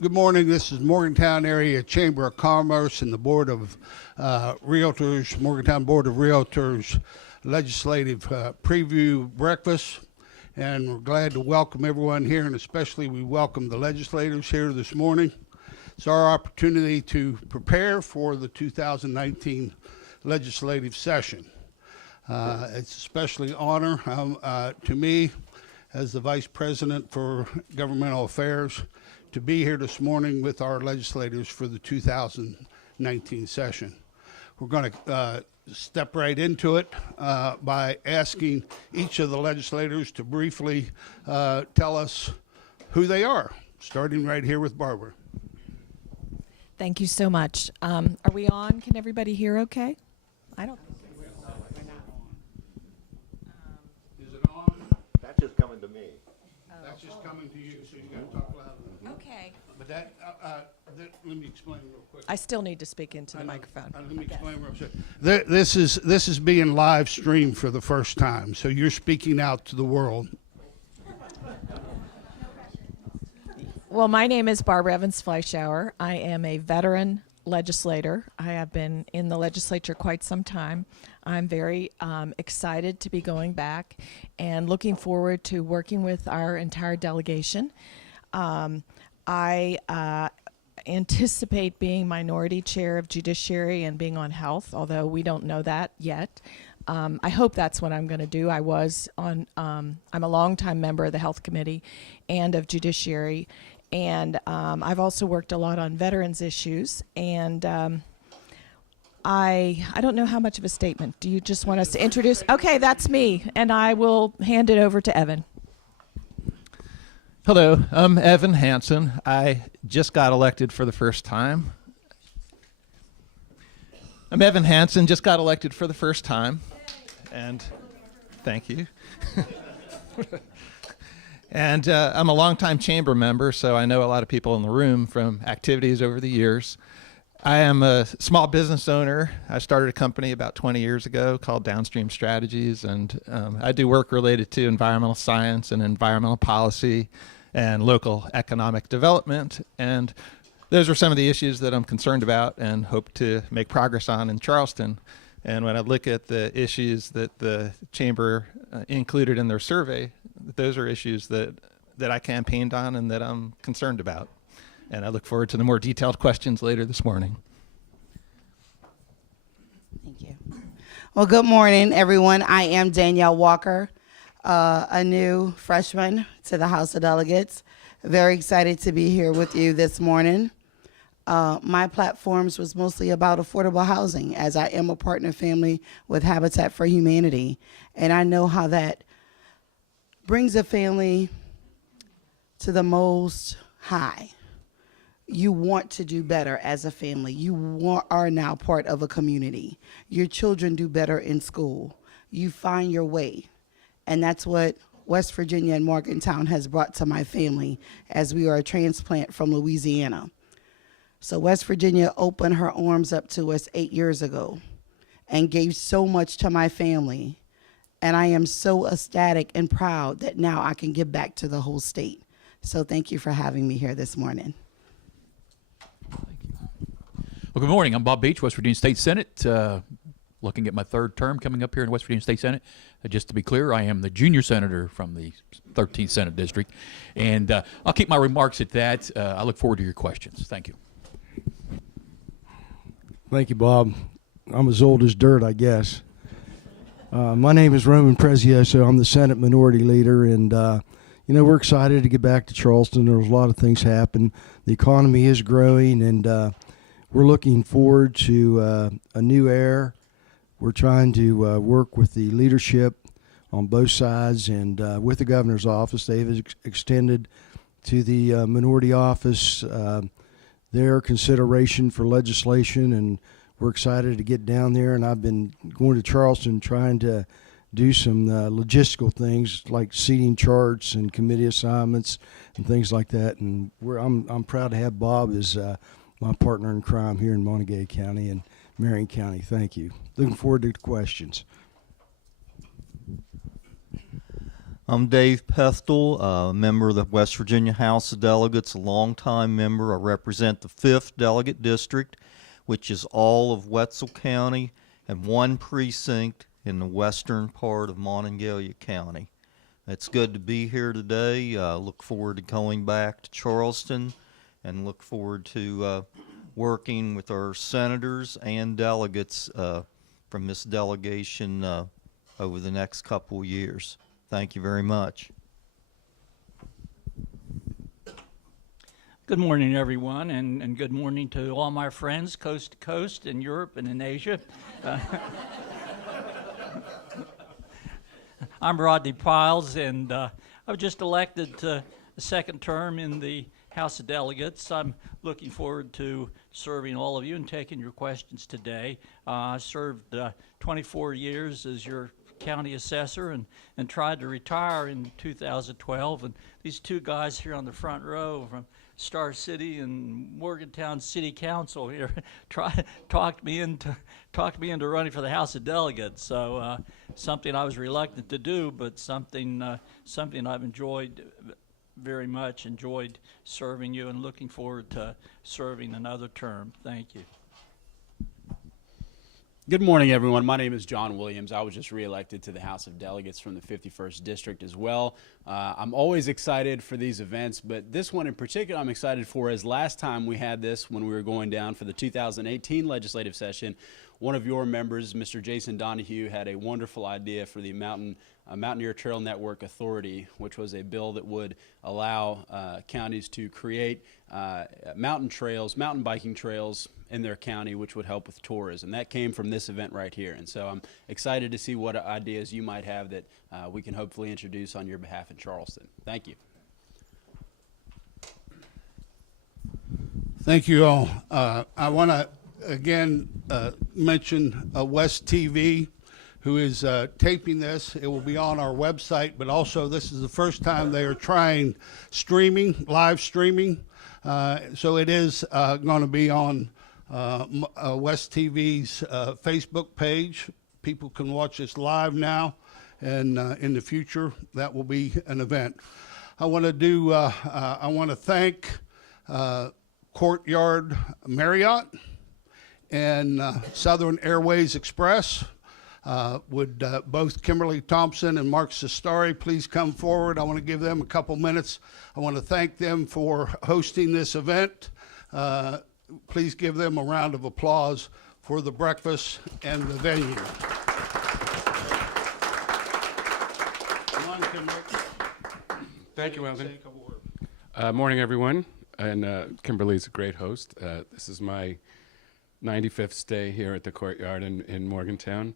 Good morning. This is Morgantown Area Chamber of Commerce and the Board of Realtors, Morgantown Board of Realtors Legislative Preview Breakfast. And we're glad to welcome everyone here, and especially we welcome the legislators here this morning. It's our opportunity to prepare for the 2019 legislative session. It's especially honor to me as the Vice President for Governmental Affairs to be here this morning with our legislators for the 2019 session. We're going to step right into it by asking each of the legislators to briefly tell us who they are, starting right here with Barbara. Thank you so much. Are we on? Can everybody hear okay? I don't think Is it on? That's just coming to me. That's just coming to you, so you got to talk louder. okay. But that, let me explain real quick. I still need to speak into the microphone. Let me explain real quick. This is being live streamed for the first time, so you're speaking out to the world. Well, my name is Barbara Evans Fleischauer. I am a veteran legislator. I have been in the legislature quite some time. I'm very excited to be going back and looking forward to working with our entire delegation. I anticipate being minority chair of judiciary and being on health, although we don't know that yet. I hope that's what I'm going to do. I was on, I'm a longtime member of the health committee and of judiciary, and I've also worked a lot on veterans issues, and I don't know how much of a statement. Do you just want us to introduce? Okay, that's me, and I will hand it over to Evan. Hello, I'm Evan Hansen. I just got elected for the first time. And thank you. And I'm a longtime chamber member, so I know a lot of people in the room from activities over the years. I am a small business owner. I started a company about 20 years ago called Downstream Strategies, and I do work related to environmental science and environmental policy and local economic development. And those are some of the issues that I'm concerned about and hope to make progress on in Charleston. And when I look at the issues that the chamber included in their survey, those are issues that I campaigned on and that I'm concerned about. And I look forward to the more detailed questions later this morning. Thank you. Well, good morning, everyone. I am Danielle Walker, a new freshman to the House of Delegates. Very excited to be here with you this morning. My platforms was mostly about affordable housing, as I am a partner family with Habitat for Humanity. And I know how that brings a family to the most high. You want to do better as a family. You are now part of a community. Your children do better in school. You find your way. And that's what West Virginia and Morgantown has brought to my family, as we are a transplant from Louisiana. So West Virginia opened her arms up to us 8 years ago and gave so much to my family. And I am so ecstatic and proud that now I can give back to the whole state. So thank you for having me here this morning. Well, good morning. I'm Bob Beach, West Virginia State Senate, looking at my third term coming up here in West Virginia State Senate. Just to be clear, I am the junior senator from the 13th Senate District, and I'll keep my remarks at that. I look forward to your questions. Thank you. Thank you, Bob. I'm as old as dirt, I guess. My name is Roman Prezioso. I'm the Senate Minority Leader, and we're excited to get back to Charleston. There's a lot of things happen. The economy is growing, and we're looking forward to a new era. We're trying to work with the leadership on both sides, and with the governor's office. They've extended to the minority office their consideration for legislation, and we're excited to get down there. And I've been going to Charleston trying to do some logistical things like seating charts and committee assignments and things like that. And I'm proud to have Bob as my partner in crime here in Montague County and Marion County. Thank you. Looking forward to the questions. I'm Dave Pethel, a member of the West Virginia House of Delegates, a longtime member. I represent the 5th Delegate District, which is all of Wetzel County and one precinct in the western part of Monongalia County. It's good to be here today. Look forward to going back to Charleston and look forward to working with our senators and delegates from this delegation over the next couple of years. Thank you very much. Good morning, everyone, and good morning to all my friends coast to coast in Europe and in Asia. I'm Rodney Piles, and I was just elected to the second term in the House of Delegates. I'm looking forward to serving all of you and taking your questions today. I served 24 years as your county assessor and tried to retire in 2012. And these two guys here on the front row from Star City and Morgantown City Council here talked me into running for the House of Delegates. So something I was reluctant to do, but something I've enjoyed very much. Enjoyed serving you and looking forward to serving another term. Thank you. Good morning, everyone. My name is John Williams. I was just reelected to the House of Delegates from the 51st District as well. I'm always excited for these events, but this one in particular I'm excited for, as last time we had this when we were going down for the 2018 legislative session, one of your members, Mr. Jason Donahue, had a wonderful idea for the Mountaineer Trail Network Authority, which was a bill that would allow counties to create mountain biking trails in their county, which would help with tourism. That came from this event right here. And so I'm excited to see what ideas you might have that we can hopefully introduce on your behalf in Charleston. Thank you. Thank you all. I want to again mention West TV, who is taping this. It will be on our website, but also this is the first time they are trying live streaming. So it is going to be on West TV's Facebook page. People can watch this live now, and in the future that will be an event. I want to thank Courtyard Marriott and Southern Airways Express. Would both Kimberly Thompson and Mark Sestari please come forward? I want to give them a couple minutes. I want to thank them for hosting this event. Please give them a round of applause for the breakfast and the venue. Come on, Kimberly. Thank you, Weldon. Morning, everyone. And Kimberly's a great host. This is my 95th stay here at the Courtyard in Morgantown.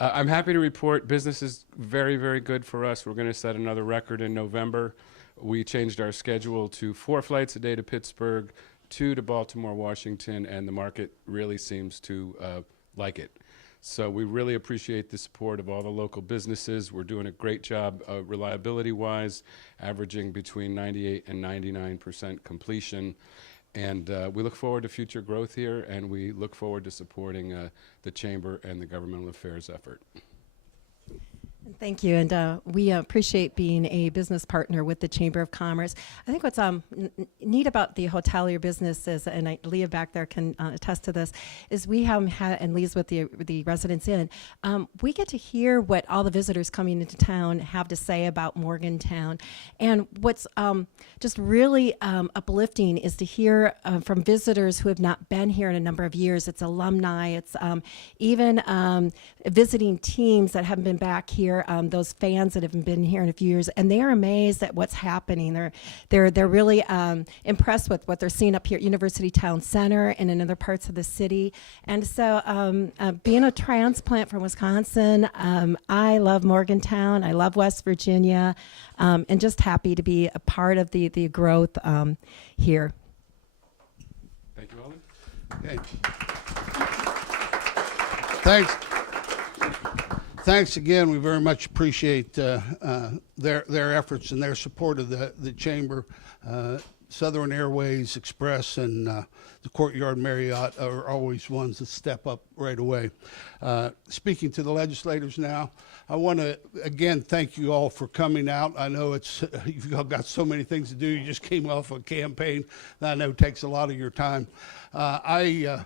I'm happy to report business is very, very good for us. We're going to set another record in November. We changed our schedule to 4 flights a day to Pittsburgh, 2 to Baltimore, Washington, and the market really seems to like it. So we really appreciate the support of all the local businesses. We're doing a great job reliability-wise, averaging between 98 and 99% completion. And we look forward to future growth here, and we look forward to supporting the Chamber and the governmental affairs effort. Thank you, and we appreciate being a business partner with the Chamber of Commerce. I think what's neat about the hotelier business is, and Leah back there can attest to this, is we have had, and Leah's with the Residence Inn, we get to hear what all the visitors coming into town have to say about Morgantown. And what's just really uplifting is to hear from visitors who have not been here in a number of years. It's alumni, it's even visiting teams that haven't been back here, those fans that haven't been here in a few years, and they are amazed at what's happening. They're really impressed with what they're seeing up here at University Town Center and in other parts of the city. And so being a transplant from Wisconsin, I love Morgantown, I love West Virginia, and just happy to be a part of the growth here. Thank you, Ellen. Okay. Thanks again. We very much appreciate their efforts and their support of the Chamber. Southern Airways Express and the Courtyard Marriott are always ones that step up right away. Speaking to the legislators now, I want to again thank you all for coming out. I know you've all got so many things to do. You just came off a campaign that I know takes a lot of your time. I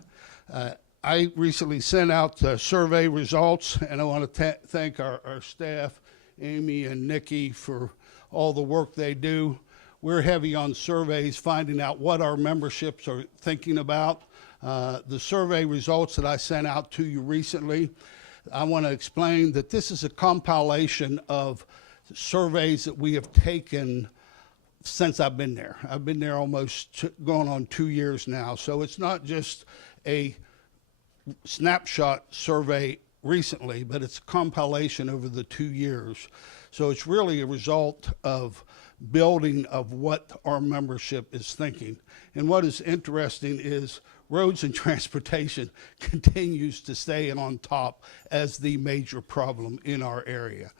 recently sent out survey results, and I want to thank our staff, Amy and Nikki, for all the work they do. We're heavy on surveys, finding out what our memberships are thinking about. The survey results that I sent out to you recently, I want to explain that this is a compilation of surveys that we have taken since I've been there. I've been there almost going on 2 years now. So it's not just a snapshot survey recently, but it's a compilation over the 2 years. So it's really a result of building of what our membership is thinking. And what is interesting is roads and transportation continues to stay on top as the major problem in our area.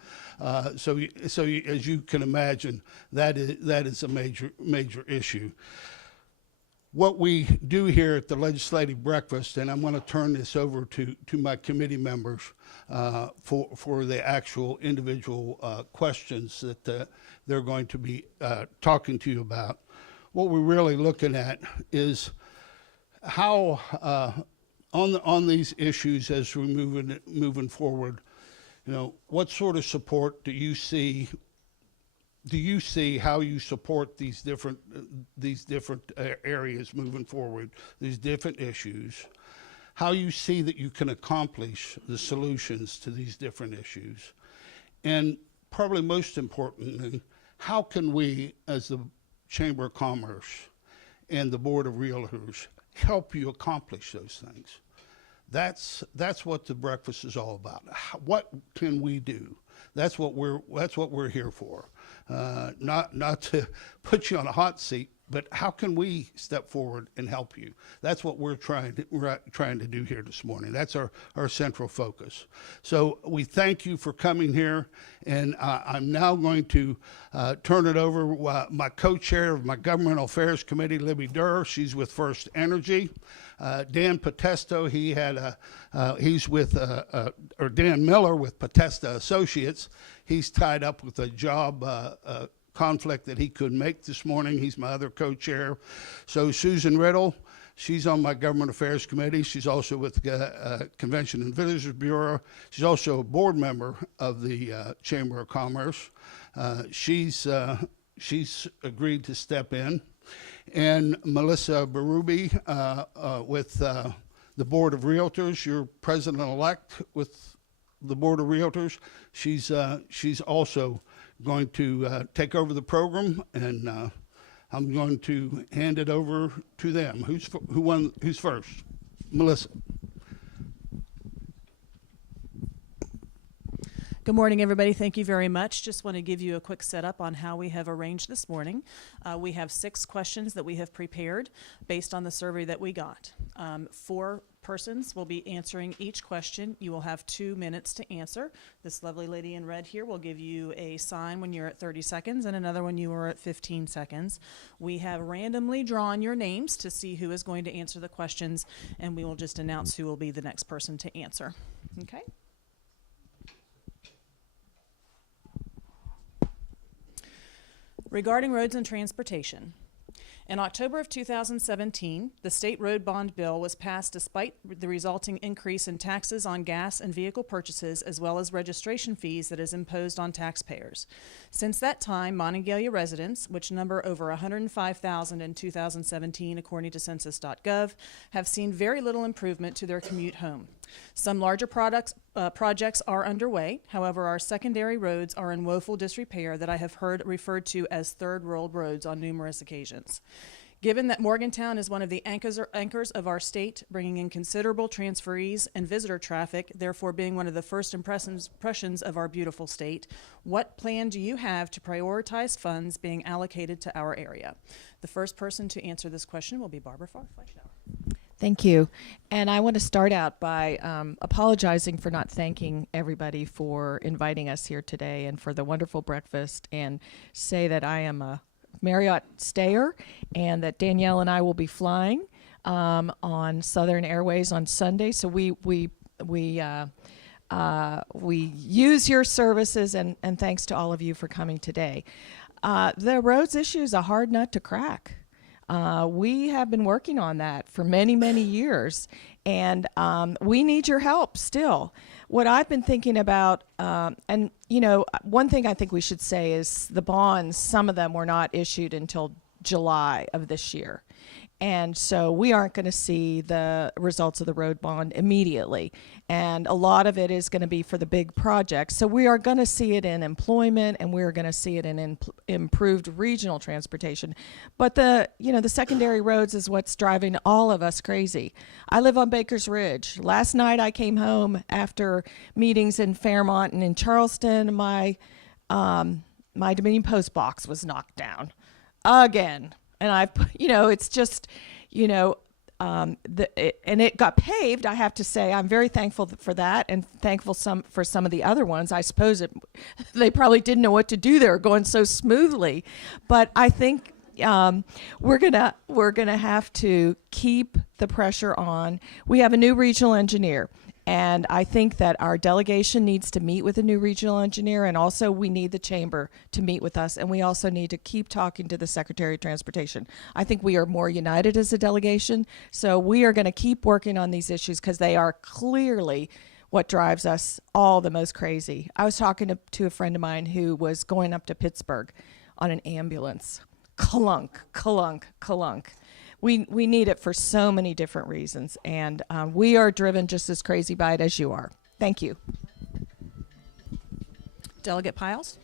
So as you can imagine, that is a major issue. What we do here at the legislative breakfast, and I'm going to turn this over to my committee members for the actual individual questions that they're going to be talking to you about. What we're really looking at is how on these issues as we're moving forward, what sort of support do you see how you support these different areas moving forward, these different issues, how you see that you can accomplish the solutions to these different issues, and probably most importantly, how can we as the Chamber of Commerce and the Board of Realtors help you accomplish those things? That's what the breakfast is all about. What can we do? That's what we're here for. Not to put you on a hot seat, but how can we step forward and help you? That's what we're trying to do here this morning. That's our central focus. So we thank you for coming here, and I'm now going to turn it over my co-chair of my Governmental Affairs Committee, Libby Durr. She's with First Energy. Dan Potesto, he's with Dan Miller with Potesta Associates. He's tied up with a job conflict that he couldn't make this morning. He's my other co-chair. So Susan Riddle, she's on my Government Affairs Committee. She's also with the Convention and Visitors Bureau. She's also a board member of the Chamber of Commerce. She's agreed to step in. And Melissa Berube with the Board of Realtors, you're president-elect with the Board of Realtors. She's also going to take over the program, and I'm going to hand it over to them. Who's first? Melissa. Good morning, everybody. Thank you very much. Just want to give you a quick setup on how we have arranged this morning. We have 6 questions that we have prepared based on the survey that we got. 4 persons will be answering each question. You will have 2 minutes to answer. This lovely lady in red here will give you a sign when you're at 30 seconds and another when you are at 15 seconds. We have randomly drawn your names to see who is going to answer the questions, and we will just announce who will be the next person to answer. Okay? Regarding roads and transportation, in October of 2017, the state road bond bill was passed despite the resulting increase in taxes on gas and vehicle purchases, as well as registration fees that is imposed on taxpayers. Since that time, Monongalia residents, which number over 105,000 in 2017 according to census.gov, have seen very little improvement to their commute home. Some larger projects are underway. However, our secondary roads are in woeful disrepair that I have heard referred to as third world roads on numerous occasions. Given that Morgantown is one of the anchors of our state, bringing in considerable transferees and visitor traffic, therefore being one of the first impressions of our beautiful state, what plan do you have to prioritize funds being allocated to our area? The first person to answer this question will be Barbara Fleischauer. Thank you. And I want to start out by apologizing for not thanking everybody for inviting us here today and for the wonderful breakfast, and say that I am Marriott stayer, and that Danielle and I will be flying on Southern Airways on Sunday. So we use your services, and thanks to all of you for coming today. The roads issue is a hard nut to crack. We have been working on that for many, many years, and we need your help still. What I've been thinking about, and you know, one thing I think we should say is the bonds, some of them were not issued until July of this year. And so we aren't going to see the results of the road bond immediately. And a lot of it is going to be for the big projects. So we are going to see it in employment, and we're going to see it in improved regional transportation. But the secondary roads is what's driving all of us crazy. I live on Baker's Ridge. Last night I came home after meetings in Fairmont and in Charleston. My Dominion Post box was knocked down again. And it's just, and it got paved. I have to say, I'm very thankful for that, and thankful for some of the other ones. I suppose they probably didn't know what to do. They were going so smoothly, but I think we're gonna have to keep the pressure on. We have a new regional engineer. And I think that our delegation needs to meet with a new regional engineer, and also we need the chamber to meet with us, and we also need to keep talking to the Secretary of Transportation. I think we are more united as a delegation, so we are going to keep working on these issues because they are clearly what drives us all the most crazy. I was talking to a friend of mine who was going up to Pittsburgh on an ambulance. Clunk, clunk, clunk. We need it for so many different reasons, and we are driven just as crazy by it as you are. Thank you. Delegate Piles?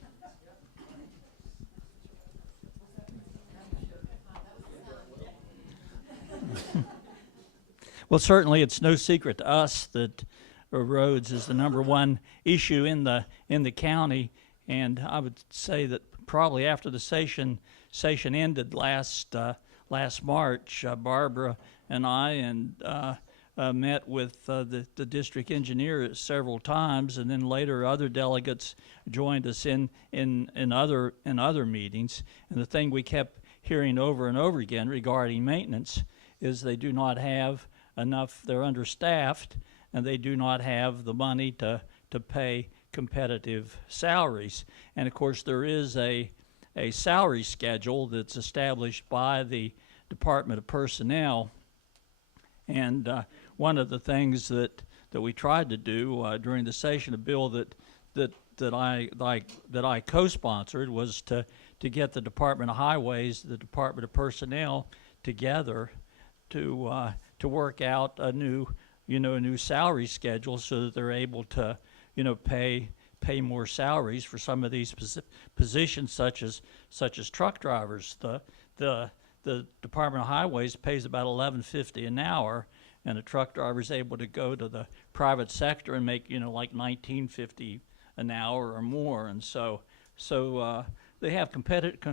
Well, certainly it's no secret to us that roads is the number one issue in the county, and I would say that probably after the session ended last March, Barbara and I met with the district engineer several times, and then later other delegates joined us in other meetings. And the thing we kept hearing over and over again regarding maintenance is they do not have enough. They're understaffed, and they do not have the money to pay competitive salaries. And of course, there is a salary schedule that's established by the Department of Personnel, and one of the things that we tried to do during the session, a bill that I co-sponsored, was to get the Department of Highways, the Department of Personnel together to work out a new salary schedule so that they're able to pay more salaries for some of these positions, such as truck drivers. The Department of Highways pays about $11.50 an hour, and a truck driver is able to go to the private sector and make like $19.50 an hour or more. And so they have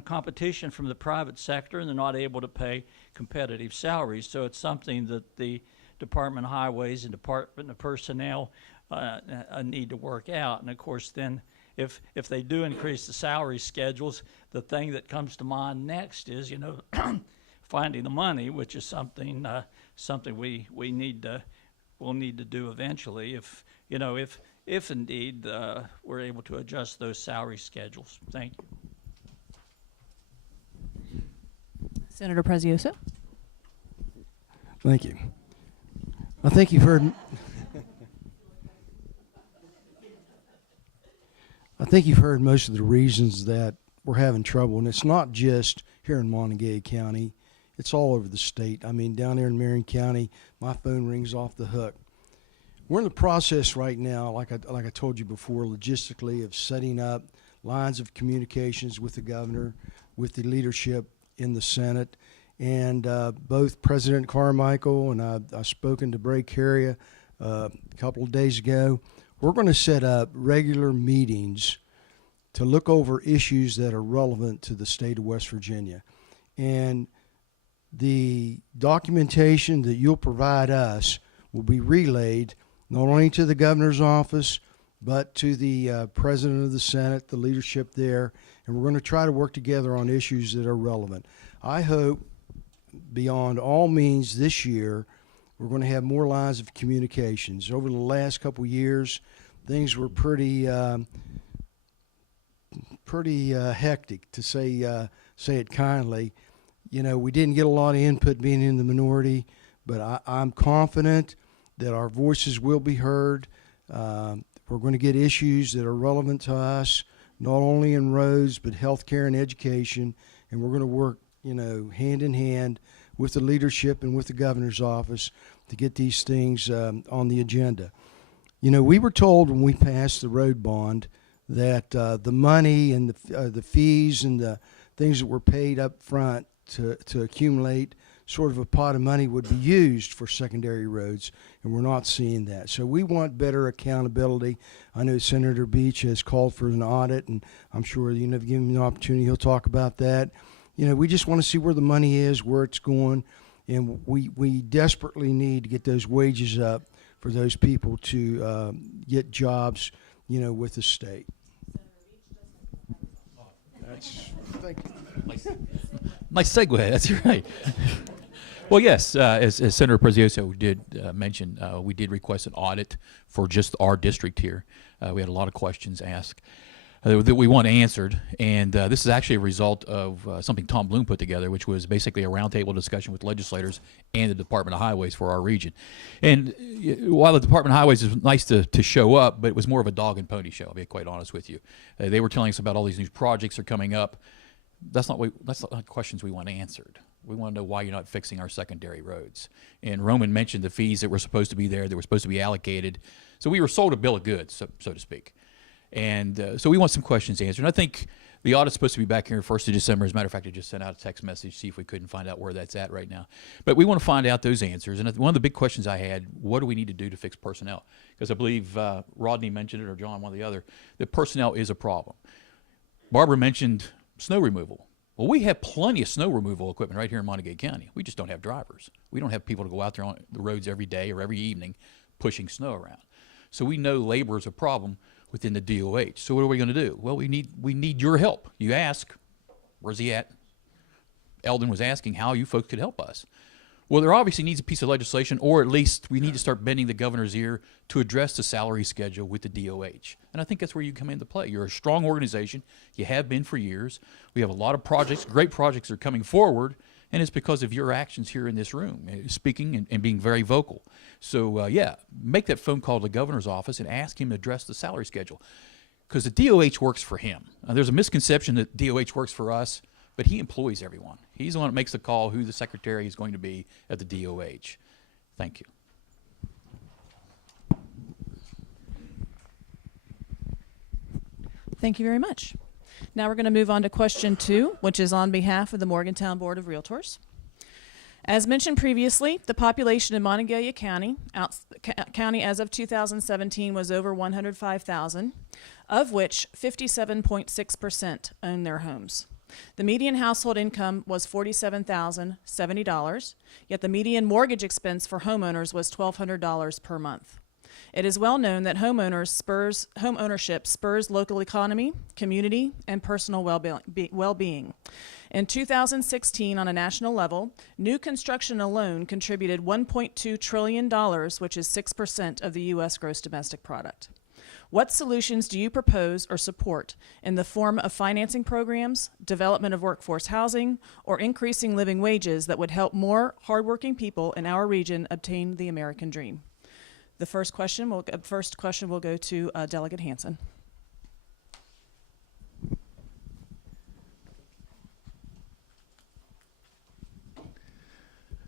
competition from the private sector, and they're not able to pay competitive salaries. So it's something that the Department of Highways and Department of Personnel need to work out. And of course, then if they do increase the salary schedules, the thing that comes to mind next is finding the money, which is something we'll need to do eventually if indeed we're able to adjust those salary schedules. Thank you. Senator Prezioso? Thank you. I think you've heard. I think you've heard most of the reasons that we're having trouble, and it's not just here in Montague County. It's all over the state. I mean, down there in Marion County, my phone rings off the hook. We're in the process right now, like I told you before, logistically, of setting up lines of communications with the governor, with the leadership in the Senate, and both President Carmichael and I've spoken to Bray Carrier a couple of days ago. We're going to set up regular meetings to look over issues that are relevant to the state of West Virginia. And the documentation that you'll provide us will be relayed not only to the governor's office, but to the President of the Senate, the leadership there, and we're going to try to work together on issues that are relevant. I hope beyond all means this year we're going to have more lines of communications. Over the last couple of years, things were pretty hectic, to say it kindly. You know, we didn't get a lot of input being in the minority, but I'm confident that our voices will be heard. We're going to get issues that are relevant to us, not only in roads, but healthcare and education, and we're going to work, you know, hand in hand with the leadership and with the governor's office to get these things on the agenda. You know, we were told when we passed the road bond that the money and the fees and the things that were paid up front to accumulate sort of a pot of money would be used for secondary roads, and we're not seeing that. So we want better accountability. I know Senator Beach has called for an audit, and I'm sure, you know, if you give him the opportunity, he'll talk about that. You know, we just want to see where the money is, where it's going, and we desperately need to get those wages up for those people to get jobs, you know, with the state. Thank you. Nice segue. That's right. Well, yes, as Senator Prezioso did mention, we did request an audit for just our district here. We had a lot of questions asked that we want answered, and this is actually a result of something Tom Bloom put together, which was basically a roundtable discussion with legislators and the Department of Highways for our region. And while the Department of Highways is nice to show up, but it was more of a dog and pony show, I'll be quite honest with you. They were telling us about all these new projects that are coming up. That's not questions we want answered. We want to know why you're not fixing our secondary roads. And Roman mentioned the fees that were supposed to be there, that were supposed to be allocated. So we were sold a bill of goods, so to speak. And so we want some questions answered. And I think the audit's supposed to be back here 1st of December. As a matter of fact, I just sent out a text message to see if we couldn't find out where that's at right now. But we want to find out those answers. And one of the big questions I had, what do we need to do to fix personnel? Because I believe Rodney mentioned it, or John, one or the other, that personnel is a problem. Barbara mentioned snow removal. Well, we have plenty of snow removal equipment right here in Montague County. We just don't have drivers. We don't have people to go out there on the roads every day or every evening pushing snow around. So we know labor is a problem within the DOH. So what are we going to do? Well, we need your help. You ask, where's he at? Eldon was asking how you folks could help us. Well, there obviously needs a piece of legislation, or at least we need to start bending the governor's ear to address the salary schedule with the DOH. And I think that's where you come into play. You're a strong organization. You have been for years. We have a lot of projects, great projects are coming forward, and it's because of your actions here in this room, speaking and being very vocal. So, yeah, make that phone call to the governor's office and ask him to address the salary schedule, because the DOH works for him. There's a misconception that DOH works for us, but he employs everyone. He's the one that makes the call who the secretary is going to be at the DOH. Thank you. Thank you very much. Now we're going to move on to question 2, which is on behalf of the Morgantown Board of Realtors. As mentioned previously, the population in Monongalia County as of 2017 was over 105,000, of which 57.6% own their homes. The median household income was $47,070, yet the median mortgage expense for homeowners was $1,200 per month. It is well known that home ownership spurs local economy, community, and personal well-being. In 2016, on a national level, new construction alone contributed $1.2 trillion, which is 6% of the U.S. gross domestic product. What solutions do you propose or support in the form of financing programs, development of workforce housing, or increasing living wages that would help more hardworking people in our region obtain the American dream? The first question will go to Delegate Hansen.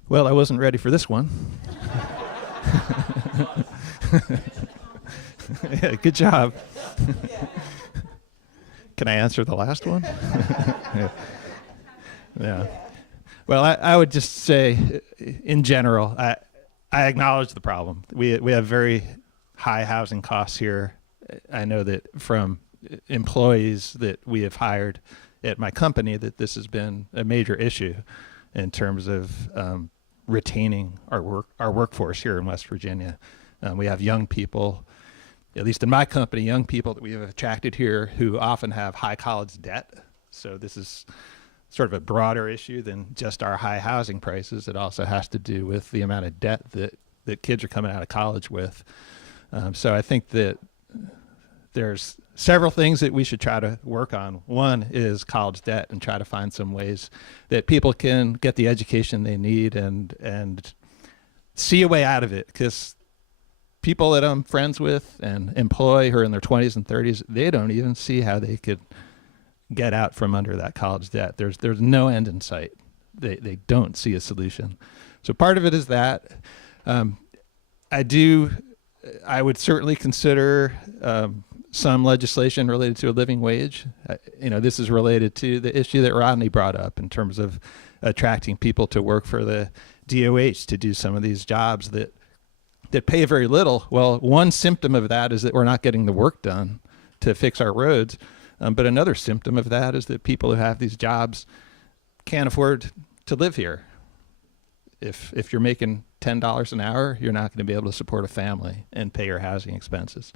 Well, I wasn't ready for this one. Yeah, good job. Can I answer the last one? Yeah. Well, I would just say, in general, I acknowledge the problem. We have very high housing costs here. I know that from employees that we have hired at my company that this has been a major issue in terms of retaining our workforce here in West Virginia. We have young people at least in my company, young people that we have attracted here who often have high college debt. So this is sort of a broader issue than just our high housing prices. It also has to do with the amount of debt that kids are coming out of college with. So I think that there's several things that we should try to work on. One is college debt, and try to find some ways that people can get the education they need and see a way out of it. Because people that I'm friends with and employ who are in their 20s and 30s, they don't even see how they could get out from under that college debt. There's no end in sight. They don't see a solution. So part of it is that. I would certainly consider some legislation related to a living wage. This is related to the issue that Rodney brought up in terms of attracting people to work for the DOH to do some of these jobs that pay very little. Well, one symptom of that is that we're not getting the work done to fix our roads. But another symptom of that is that people who have these jobs can't afford to live here. If you're making $10 an hour, you're not going to be able to support a family and pay your housing expenses.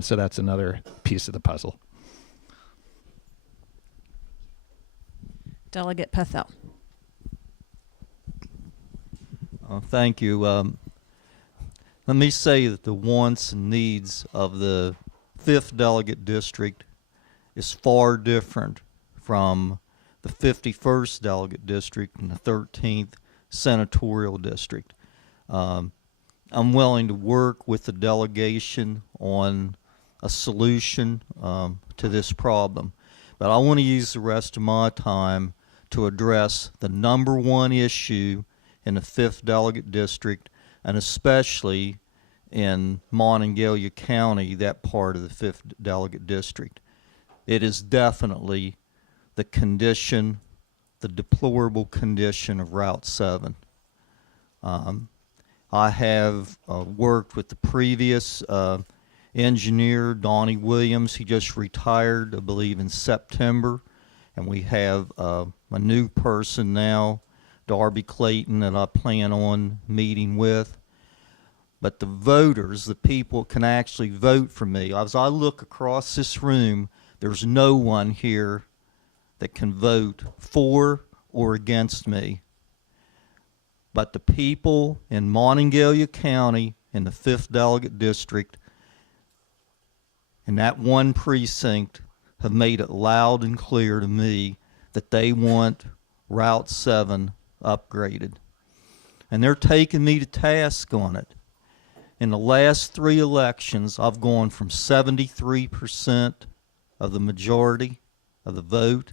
So that's another piece of the puzzle. Delegate Pethel. Thank you. Let me say that the wants and needs of the 5th Delegate District is far different from the 51st Delegate District and the 13th Senatorial District. I'm willing to work with the delegation on a solution to this problem, but I want to use the rest of my time to address the number one issue in the 5th Delegate District, and especially in Monongalia County, that part of the 5th Delegate District. It is definitely the condition, the deplorable condition of Route 7. I have worked with the previous engineer, Donnie Williams. He just retired, I believe, in September. And we have a new person now, Darby Clayton, that I plan on meeting with. But the voters, the people can actually vote for me. As I look across this room, there's no one here that can vote for or against me. But the people in Monongalia County in the 5th Delegate District in that one precinct have made it loud and clear to me that they want Route 7 upgraded. And they're taking me to task on it. In the last 3 elections, I've gone from 73% of the majority of the vote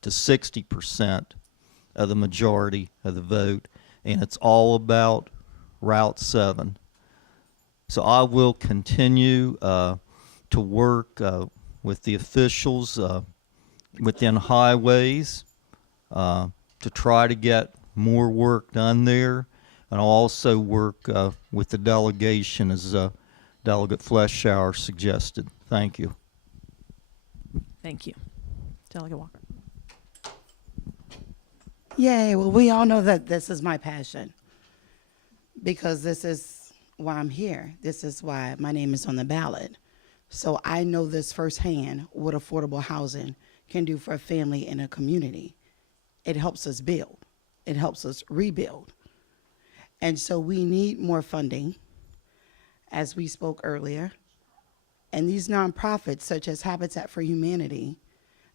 to 60% of the majority of the vote, and it's all about Route 7. So I will continue to work with the officials within highways to try to get more work done there, and I'll also work with the delegation as Delegate Fleshour suggested. Thank you. Thank you. Delegate Walker. Yay. Well, we all know that this is my passion because this is why I'm here. This is why my name is on the ballot. So I know this firsthand, what affordable housing can do for a family in a community. It helps us build. It helps us rebuild. And so we need more funding, as we spoke earlier. And these nonprofits, such as Habitat for Humanity,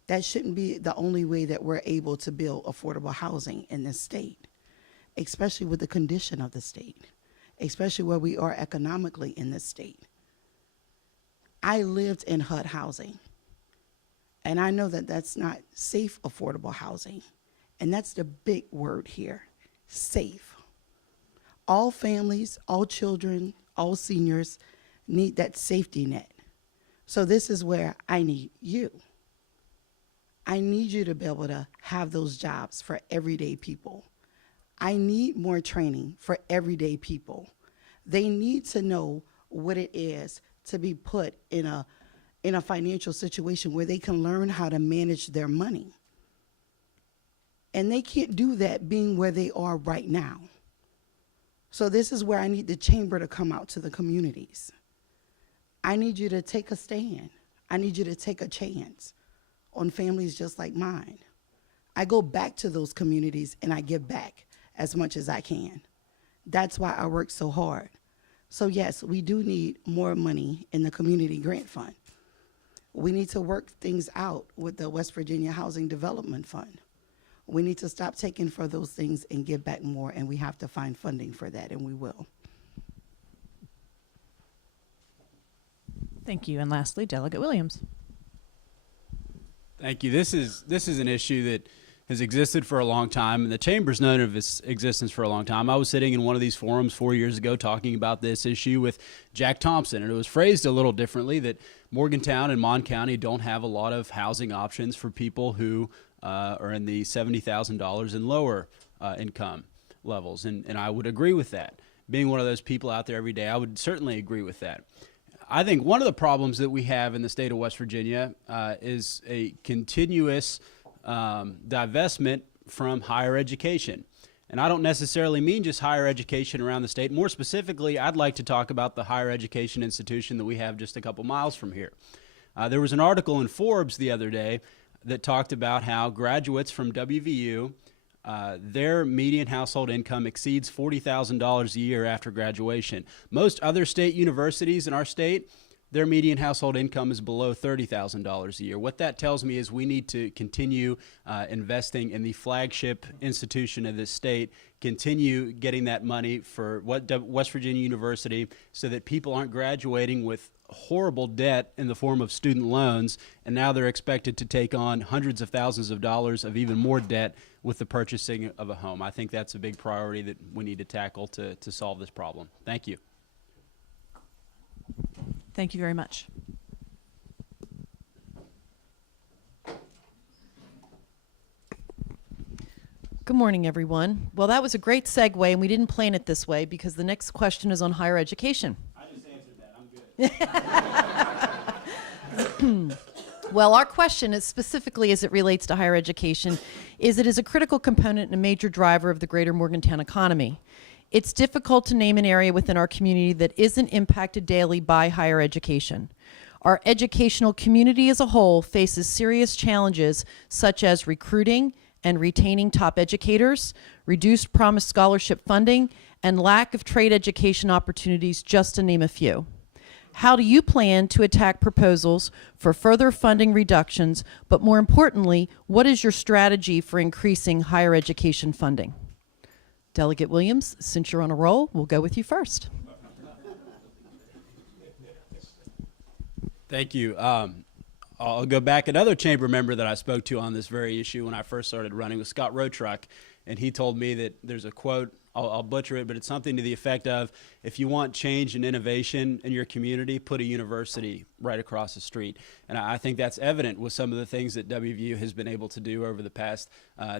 that shouldn't be the only way that we're able to build affordable housing in this state, especially with the condition of the state, especially where we are economically in this state. I lived in HUD housing, and I know that that's not safe, affordable housing. And that's the big word here, safe. All families, all children, all seniors need that safety net. So this is where I need you. I need you to be able to have those jobs for everyday people. I need more training for everyday people. They need to know what it is to be put in a financial situation where they can learn how to manage their money. And they can't do that being where they are right now. So this is where I need the chamber to come out to the communities. I need you to take a stand. I need you to take a chance on families just like mine. I go back to those communities and I give back as much as I can. That's why I work so hard. So yes, we do need more money in the Community Grant Fund. We need to work things out with the West Virginia Housing Development Fund. We need to stop taking for those things and give back more, and we have to find funding for that, and we will. Thank you. And lastly, Delegate Williams. Thank you. This is an issue that has existed for a long time, and the Chamber's known of its existence for a long time. I was sitting in one of these forums 4 years ago talking about this issue with Jack Thompson, and it was phrased a little differently, that Morgantown and Mon County don't have a lot of housing options for people who are in the $70,000 and lower income levels, and I would agree with that. Being one of those people out there every day, I would certainly agree with that. I think one of the problems that we have in the state of West Virginia is a continuous divestment from higher education. And I don't necessarily mean just higher education around the state. More specifically, I'd like to talk about the higher education institution that we have just a couple miles from here. There was an article in Forbes the other day that talked about how graduates from WVU, their median household income exceeds $40,000 a year after graduation. Most other state universities in our state, their median household income is below $30,000 a year. What that tells me is we need to continue investing in the flagship institution of this state, continue getting that money for West Virginia University so that people aren't graduating with horrible debt in the form of student loans, and now they're expected to take on hundreds of thousands of dollars of even more debt with the purchasing of a home. I think that's a big priority that we need to tackle to solve this problem. Thank you. Thank you very much. Good morning, everyone. Well, that was a great segue, and we didn't plan it this way because the next question is on higher education. I just answered that. I'm good. Well, our question is specifically as it relates to higher education, is it is a critical component and a major driver of the greater Morgantown economy. It's difficult to name an area within our community that isn't impacted daily by higher education. Our educational community as a whole faces serious challenges such as recruiting and retaining top educators, reduced promised scholarship funding, and lack of trade education opportunities, just to name a few. How do you plan to attack proposals for further funding reductions, but more importantly, what is your strategy for increasing higher education funding? Delegate Williams, since you're on a roll, we'll go with you first. Thank you. I'll go back. Another chamber member that I spoke to on this very issue when I first started running was Scott Rotruck, and he told me that there's a quote, I'll butcher it, but it's something to the effect of, if you want change and innovation in your community, put a university right across the street. And I think that's evident with some of the things that WVU has been able to do over the past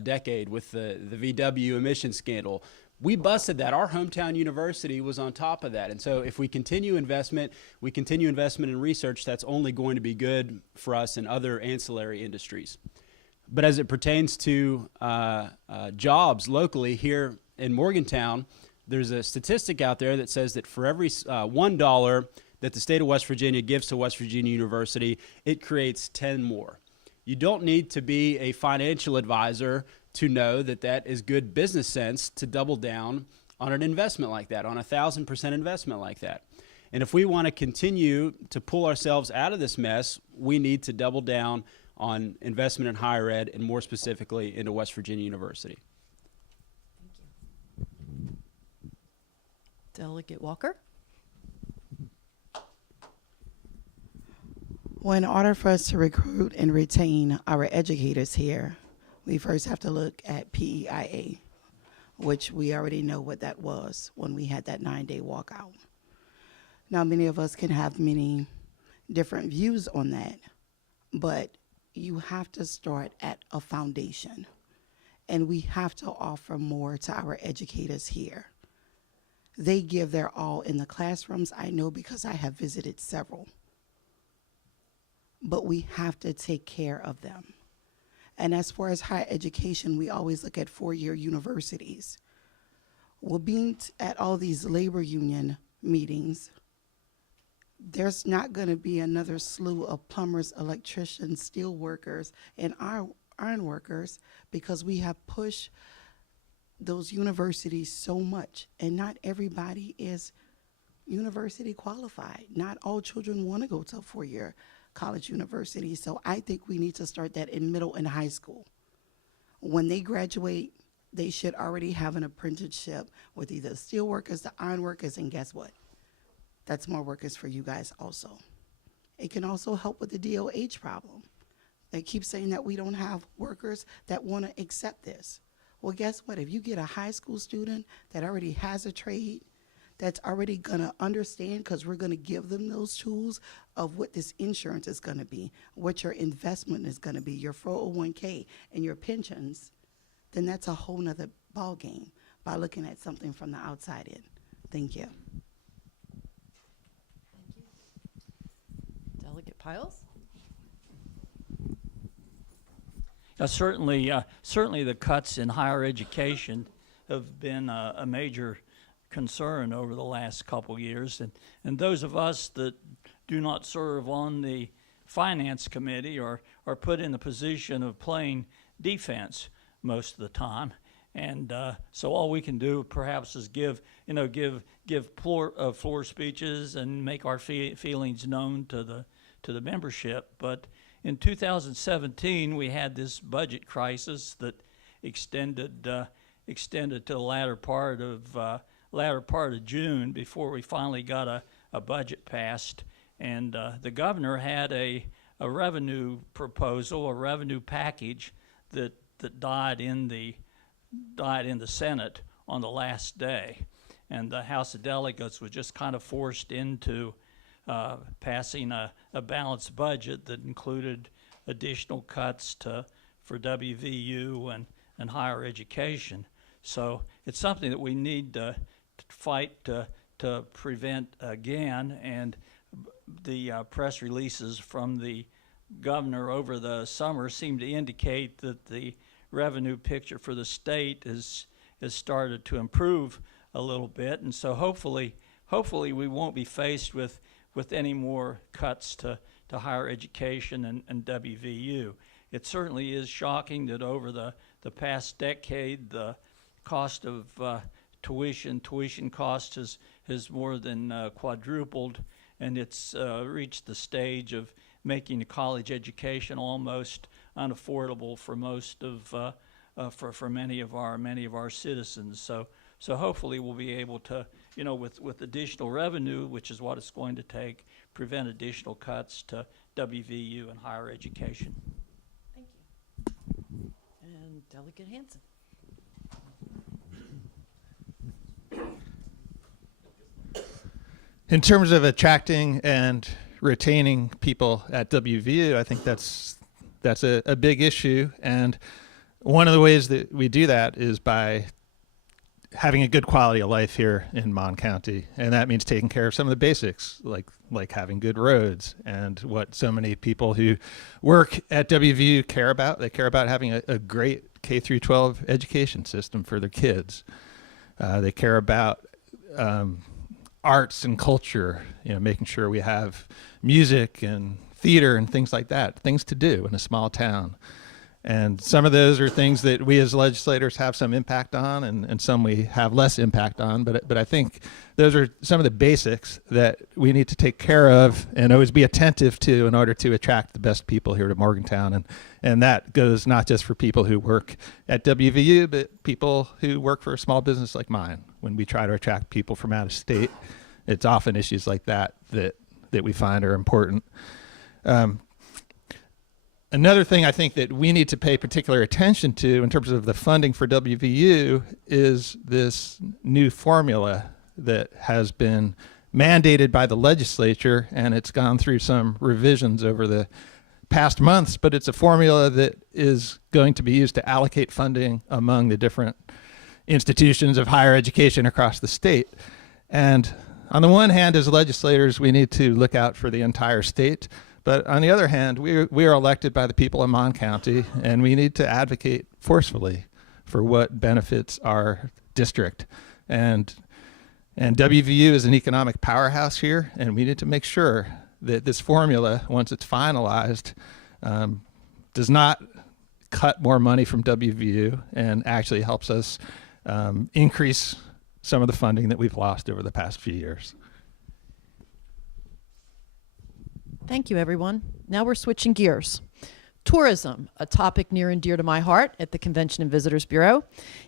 decade with the VW emission scandal. We busted that. Our hometown university was on top of that. And so if we continue investment in research, that's only going to be good for us in other ancillary industries. But as it pertains to jobs locally here in Morgantown, there's a statistic out there that says that for every $1 that the state of West Virginia gives to West Virginia University, it creates 10 more. You don't need to be a financial advisor to know that that is good business sense to double down on an investment like that, on 1,000% investment like that. And if we want to continue to pull ourselves out of this mess, we need to double down on investment in higher ed, and more specifically into West Virginia University. Delegate Walker. Well, in order for us to recruit and retain our educators here, we first have to look at PEIA, which we already know what that was when we had that 9-day walkout. Now, many of us can have many different views on that, but you have to start at a foundation, and we have to offer more to our educators here. They give their all in the classrooms, I know, because I have visited several. But we have to take care of them. And as far as higher education, we always look at four-year universities. Well, being at all these labor union meetings, there's not going to be another slew of plumbers, electricians, steel workers, and iron workers because we have pushed those universities so much, and not everybody is university qualified. Not all children want to go to a four-year college university, so I think we need to start that in middle and high school. When they graduate, they should already have an apprenticeship with either steel workers, the iron workers, and guess what? That's more workers for you guys also. It can also help with the DOH problem. They keep saying that we don't have workers that want to accept this. Well, guess what? If you get a high school student that already has a trade, that's already going to understand, because we're going to give them those tools of what this insurance is going to be, what your investment is going to be, your 401k and your pensions, then that's a whole nother ball game by looking at something from the outside in. Thank you. Delegate Piles? Certainly the cuts in higher education have been a major concern over the last couple years, and those of us that do not serve on the finance committee are put in the position of playing defense most of the time, and so all we can do perhaps is give floor speeches and make our feelings known to the membership. But in 2017, we had this budget crisis that extended to the latter part of June before we finally got a budget passed. And the governor had a revenue proposal, a revenue package that died in the Senate on the last day. And the House of Delegates was just kind of forced into passing a balanced budget that included additional cuts for WVU and higher education. So it's something that we need to fight to prevent again, and the press releases from the governor over the summer seem to indicate that the revenue picture for the state has started to improve a little bit, and so hopefully we won't be faced with any more cuts to higher education and WVU. It certainly is shocking that over the past decade, the cost of tuition cost has more than quadrupled, and it's reached the stage of making a college education almost unaffordable for most of for many of our citizens. So hopefully we'll be able to, with additional revenue, which is what it's going to take, prevent additional cuts to WVU and higher education. Thank you. And Delegate Hansen. In terms of attracting and retaining people at WVU, I think that's a big issue. And one of the ways that we do that is by having a good quality of life here in Mon County. And that means taking care of some of the basics, like having good roads, and what so many people who work at WVU care about. They care about having a great K through 12 education system for their kids. They care about arts and culture, making sure we have music and theater and things like that, things to do in a small town. And some of those are things that we as legislators have some impact on, and some we have less impact on. But I think those are some of the basics that we need to take care of and always be attentive to in order to attract the best people here to Morgantown. And that goes not just for people who work at WVU, but people who work for a small business like mine. When we try to attract people from out of state, it's often issues like that we find are important. Another thing I think that we need to pay particular attention to in terms of the funding for WVU is this new formula that has been mandated by the legislature, and it's gone through some revisions over the past months, but it's a formula that is going to be used to allocate funding among the different institutions of higher education across the state. And on the one hand, as legislators, we need to look out for the entire state. But on the other hand, we are elected by the people of Mon County, and we need to advocate forcefully for what benefits our district. And And WVU is an economic powerhouse here, and we need to make sure that this formula, once it's finalized, does not cut more money from WVU and actually helps us increase some of the funding that we've lost over the past few years. Thank you, everyone. Now we're switching gears. Tourism, a topic near and dear to my heart at the Convention and Visitors Bureau,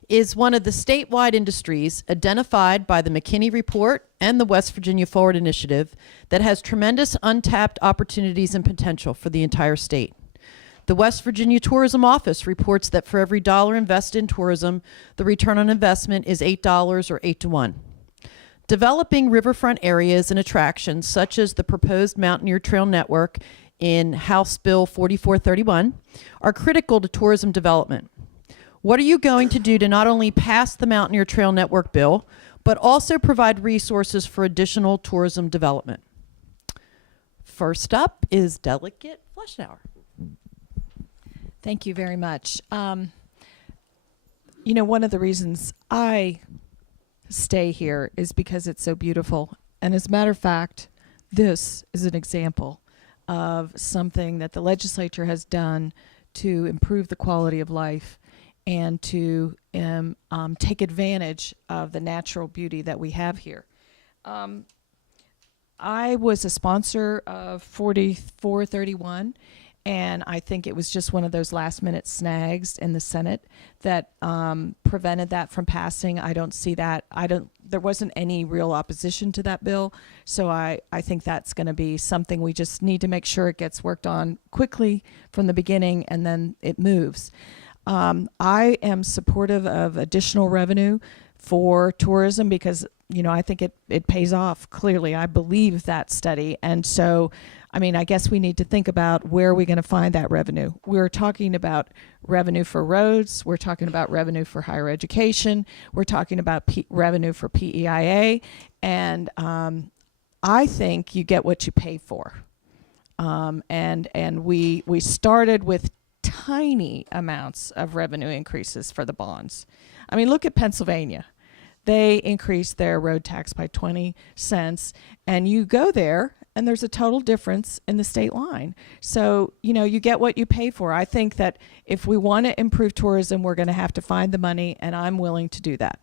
is one of the statewide industries identified by the McKinney Report and the West Virginia Forward Initiative that has tremendous untapped opportunities and potential for the entire state. The West Virginia Tourism Office reports that for every dollar invested in tourism, the return on investment is $8 or 8 to 1. Developing riverfront areas and attractions such as the proposed Mountaineer Trail Network in House Bill 4431 are critical to tourism development. What are you going to do to not only pass the Mountaineer Trail Network bill, but also provide resources for additional tourism development? First up is Delegate Fleischauer. Thank you very much. You know, one of the reasons I stay here is because it's so beautiful. And as a matter of fact, this is an example of something that the legislature has done to improve the quality of life and to take advantage of the natural beauty that we have here. I was a sponsor of 4431, and I think it was just one of those last-minute snags in the Senate that prevented that from passing. I don't see that. There wasn't any real opposition to that bill, so I think that's going to be something we just need to make sure it gets worked on quickly from the beginning, and then it moves. I am supportive of additional revenue for tourism because, you know, I think it pays off. Clearly, I believe that study, and so I mean, I guess we need to think about where are we going to find that revenue. We're talking about revenue for roads. We're talking about revenue for higher education. We're talking about revenue for PEIA. And I think you get what you pay for. And we started with tiny amounts of revenue increases for the bonds. I mean, look at Pennsylvania. They increased their road tax by 20 cents. And you go there, and there's a total difference in the state line. So, you know, you get what you pay for. I think that if we want to improve tourism, we're going to have to find the money, and I'm willing to do that.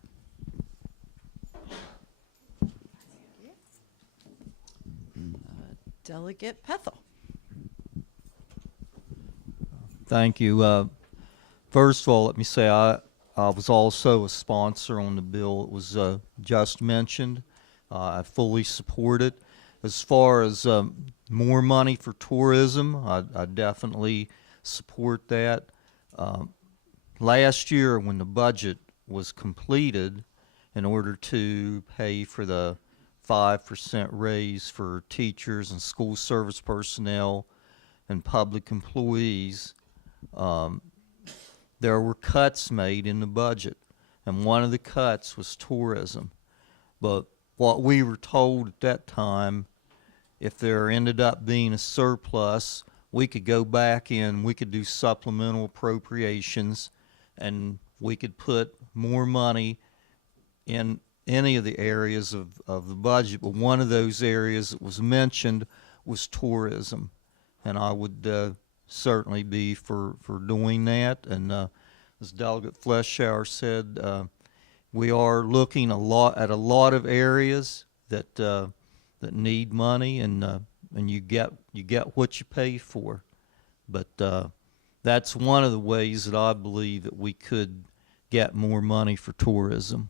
Delegate Pethel. Thank you. First of all, let me say I was also a sponsor on the bill. It was just mentioned. I fully support it. As far as more money for tourism, I definitely support that. Last year when the budget was completed, in order to pay for the 5% raise for teachers and school service personnel and public employees, there were cuts made in the budget, and one of the cuts was tourism. But what we were told at that time, if there ended up being a surplus, we could go back in, we could do supplemental appropriations, and we could put more money in any of the areas of the budget. But one of those areas that was mentioned was tourism, and I would certainly be for doing that. And as Delegate Fleischauer said, we are looking at a lot of areas that need money, and you get what you pay for. But that's one of the ways that I believe that we could get more money for tourism.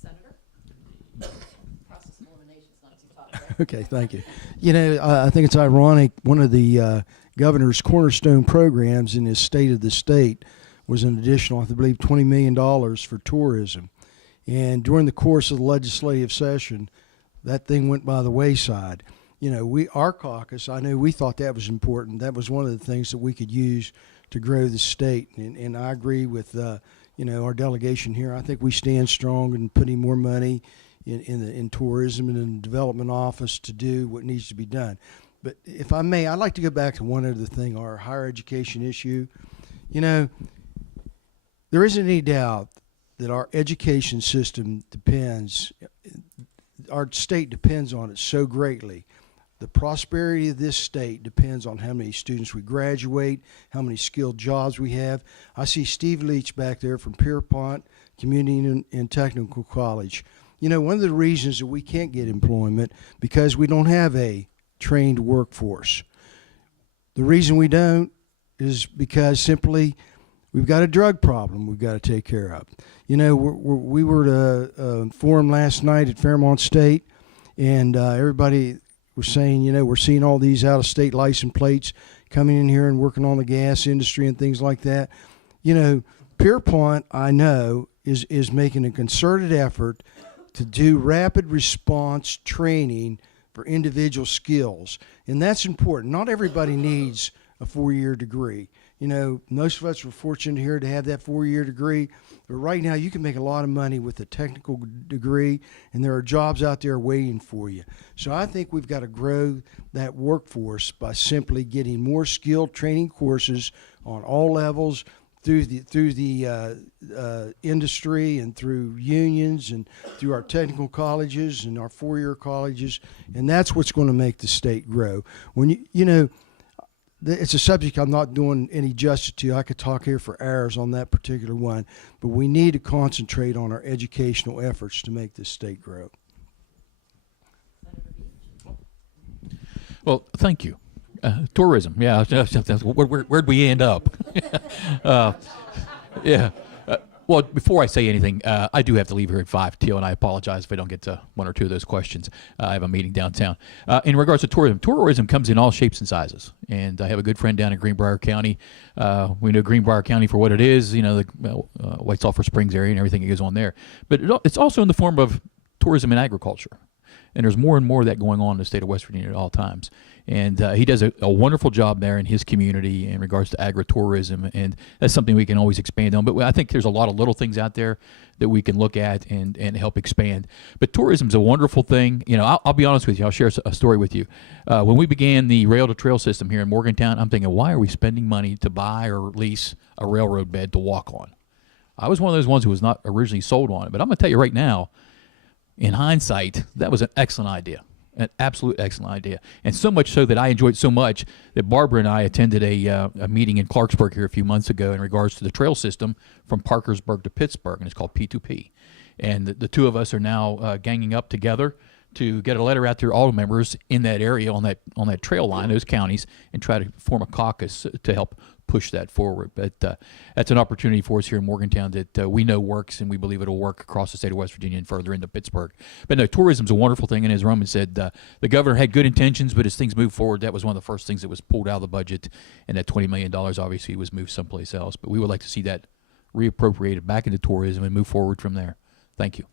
Senator? Process of elimination is not too tough, right? Okay, thank you. You know, I think it's ironic. One of the governor's cornerstone programs in his State of the State was an additional, I believe, $20 million for tourism. And during the course of the legislative session, that thing went by the wayside. You know, our caucus, I know we thought that was important. That was one of the things that we could use to grow the state. And I agree with, you know, our delegation here. I think we stand strong in putting more money in tourism and in the development office to do what needs to be done. But if I may, I'd like to go back to one other thing, our higher education issue. You know, there isn't any doubt that our education system depends, our state depends on it so greatly. The prosperity of this state depends on how many students we graduate, how many skilled jobs we have. I see Steve Leach back there from Pierpont Community and Technical College. You know, one of the reasons that we can't get employment because we don't have a trained workforce. The reason we don't is because simply we've got a drug problem we've got to take care of. You know, we were at a forum last night at Fairmont State, and everybody was saying, you know, we're seeing all these out-of-state license plates coming in here and working on the gas industry and things like that. You know, Pierpont, I know, is making a concerted effort to do rapid response training for individual skills, and that's important. Not everybody needs a 4-year degree. You know, most of us were fortunate here to have that 4-year degree, but right now you can make a lot of money with a technical degree, and there are jobs out there waiting for you. So I think we've got to grow that workforce by simply getting more skilled training courses on all levels through the industry and through unions and through our technical colleges and our 4-year colleges, and that's what's going to make the state grow. When you know, it's a subject I'm not doing any justice to. I could talk here for hours on that particular one, but we need to concentrate on our educational efforts to make this state grow. Well, thank you. Tourism, yeah. Where'd we end up? Yeah. Well, before I say anything, I do have to leave here at 5 till, and I apologize if I don't get to one or two of those questions. I have a meeting downtown. In regards to tourism comes in all shapes and sizes. And I have a good friend down in Greenbrier County. We know Greenbrier County for what it is, you know, the White Sulphur Springs area and everything that goes on there. But it's also in the form of tourism and agriculture. And there's more and more of that going on in the state of West Virginia at all times. And he does a wonderful job there in his community in regards to agritourism, and that's something we can always expand on. But I think there's a lot of little things out there that we can look at and help expand. But tourism's a wonderful thing. You know, I'll be honest with you. I'll share a story with you. When we began the rail to trail system here in Morgantown, I'm thinking, why are we spending money to buy or lease a railroad bed to walk on? I was one of those ones who was not originally sold on it. But I'm going to tell you right now, in hindsight, that was an excellent idea, an absolute excellent idea. And so much so that I enjoyed it so much that Barbara and I attended a meeting in Clarksburg here a few months ago in regards to the trail system from Parkersburg to Pittsburgh, and it's called P2P. And the two of us are now ganging up together to get a letter out to all members in that area on that trail line, those counties, and try to form a caucus to help push that forward. But that's an opportunity for us here in Morgantown that we know works, and we believe it'll work across the state of West Virginia and further into Pittsburgh. But no, tourism's a wonderful thing, and as Roman said, the governor had good intentions, but as things move forward, that was one of the first things that was pulled out of the budget, and that $20 million obviously was moved someplace else. But we would like to see that reappropriated back into tourism and move forward from there. Thank you.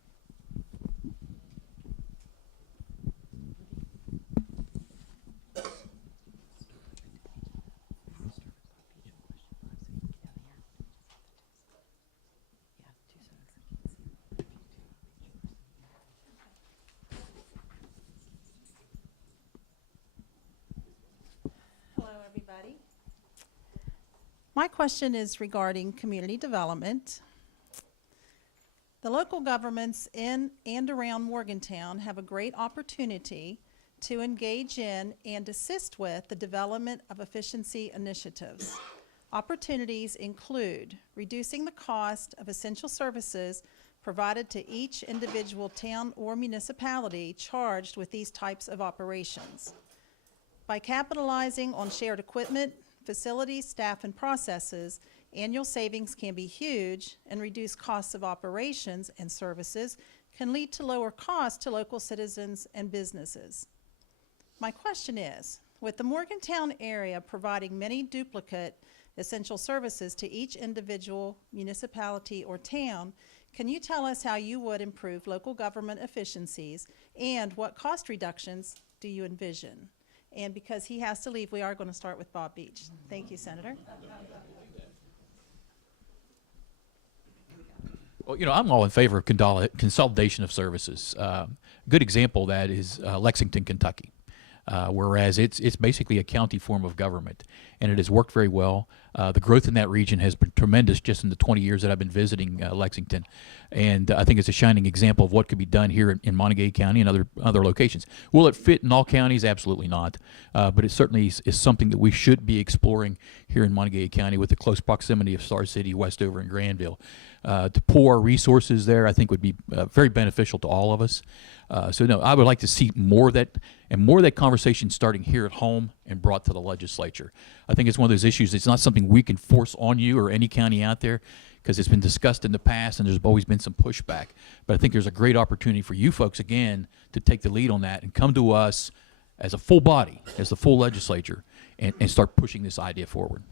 Hello, everybody. My question is regarding community development. The local governments in and around Morgantown have a great opportunity to engage in and assist with the development of efficiency initiatives. Opportunities include reducing the cost of essential services provided to each individual town or municipality charged with these types of operations. By capitalizing on shared equipment, facilities, staff, and processes, annual savings can be huge, and reduced costs of operations and services can lead to lower costs to local citizens and businesses. My question is, with the Morgantown area providing many duplicate essential services to each individual municipality or town, can you tell us how you would improve local government efficiencies, and what cost reductions do you envision? And because he has to leave, we are going to start with Bob Beach. Thank you, Senator. Well, you know, I'm all in favor of consolidation of services. Good example of that is Lexington, Kentucky. Whereas it's basically a county form of government, and it has worked very well. The growth in that region has been tremendous just in the 20 years that I've been visiting Lexington. And I think it's a shining example of what could be done here in Montague County and other locations. Will it fit in all counties? Absolutely not. But it certainly is something that we should be exploring here in Montague County with the close proximity of Star City, Westover, and Granville. To pour our resources there, I think would be very beneficial to all of us. So no, I would like to see more of that, and more of that conversation starting here at home and brought to the legislature. I think it's one of those issues, it's not something we can force on you or any county out there, because it's been discussed in the past and there's always been some pushback. But I think there's a great opportunity for you folks, again, to take the lead on that and come to us as a full body, as the full legislature, and start pushing this idea forward.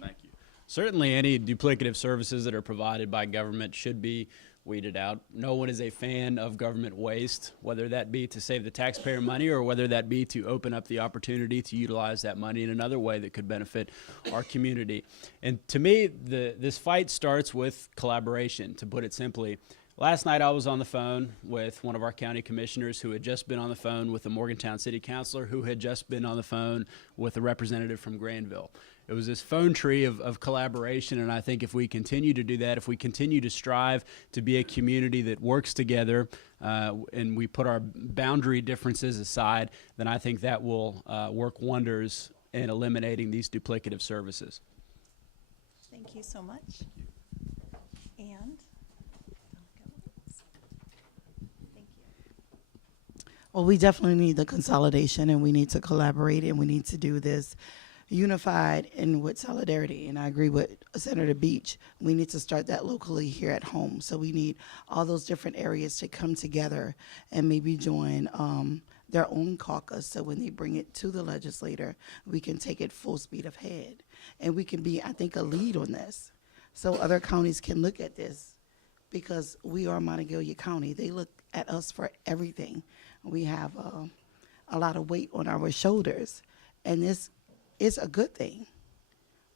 Thank you. Certainly any duplicative services that are provided by government should be weeded out. No one is a fan of government waste, whether that be to save the taxpayer money or whether that be to open up the opportunity to utilize that money in another way that could benefit our community. And to me, this fight starts with collaboration, to put it simply. Last night I was on the phone with one of our county commissioners who had just been on the phone with a Morgantown city councilor who had just been on the phone with a representative from Granville. It was this phone tree of collaboration, and I think if we continue to do that, if we continue to strive to be a community that works together and we put our boundary differences aside, then I think that will work wonders in eliminating these duplicative services. Thank you so much. And thank you. Well, we definitely need the consolidation, and we need to collaborate, and we need to do this unified and with solidarity. And I agree with Senator Beach. We need to start that locally here at home. So we need all those different areas to come together and maybe join their own caucus. So when they bring it to the legislator, we can take it full speed ahead. And we can be, I think, a lead on this. So other counties can look at this, because we are Montague County. They look at us for everything. We have a lot of weight on our shoulders. And this is a good thing.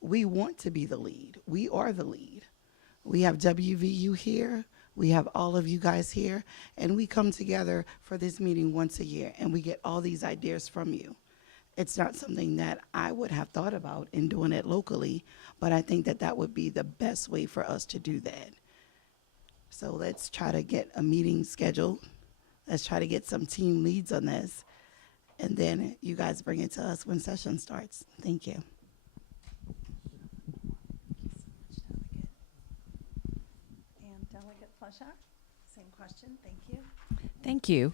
We want to be the lead. We are the lead. We have WVU here. We have all of you guys here. And we come together for this meeting once a year, and we get all these ideas from you. It's not something that I would have thought about in doing it locally, but I think that that would be the best way for us to do that. So let's try to get a meeting scheduled. Let's try to get some team leads on this. And then you guys bring it to us when session starts. Thank you. And Delegate Fleischer, same question. Thank you. Thank you.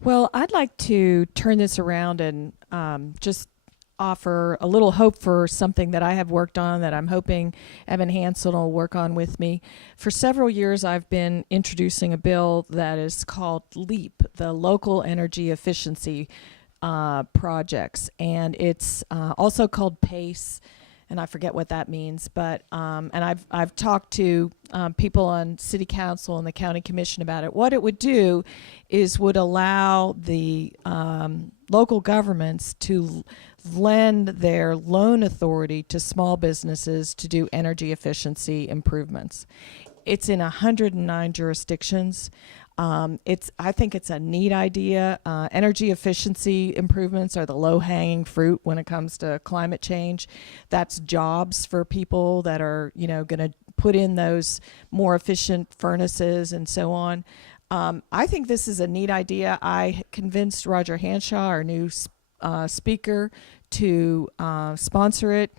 Well, I'd like to turn this around and just offer a little hope for something that I have worked on that I'm hoping Evan Hansen will work on with me. For several years, I've been introducing a bill that is called LEAP, the Local Energy Efficiency Projects, and it's also called PACE, and I forget what that means, but and I've talked to people on City Council and the County Commission about it. What it would do is would allow the local governments to lend their loan authority to small businesses to do energy efficiency improvements. It's in 109 jurisdictions. I think it's a neat idea. Energy efficiency improvements are the low-hanging fruit when it comes to climate change. That's jobs for people that are, going to put in those more efficient furnaces and so on. I think this is a neat idea. I convinced Roger Hanshaw, our new speaker, to sponsor it.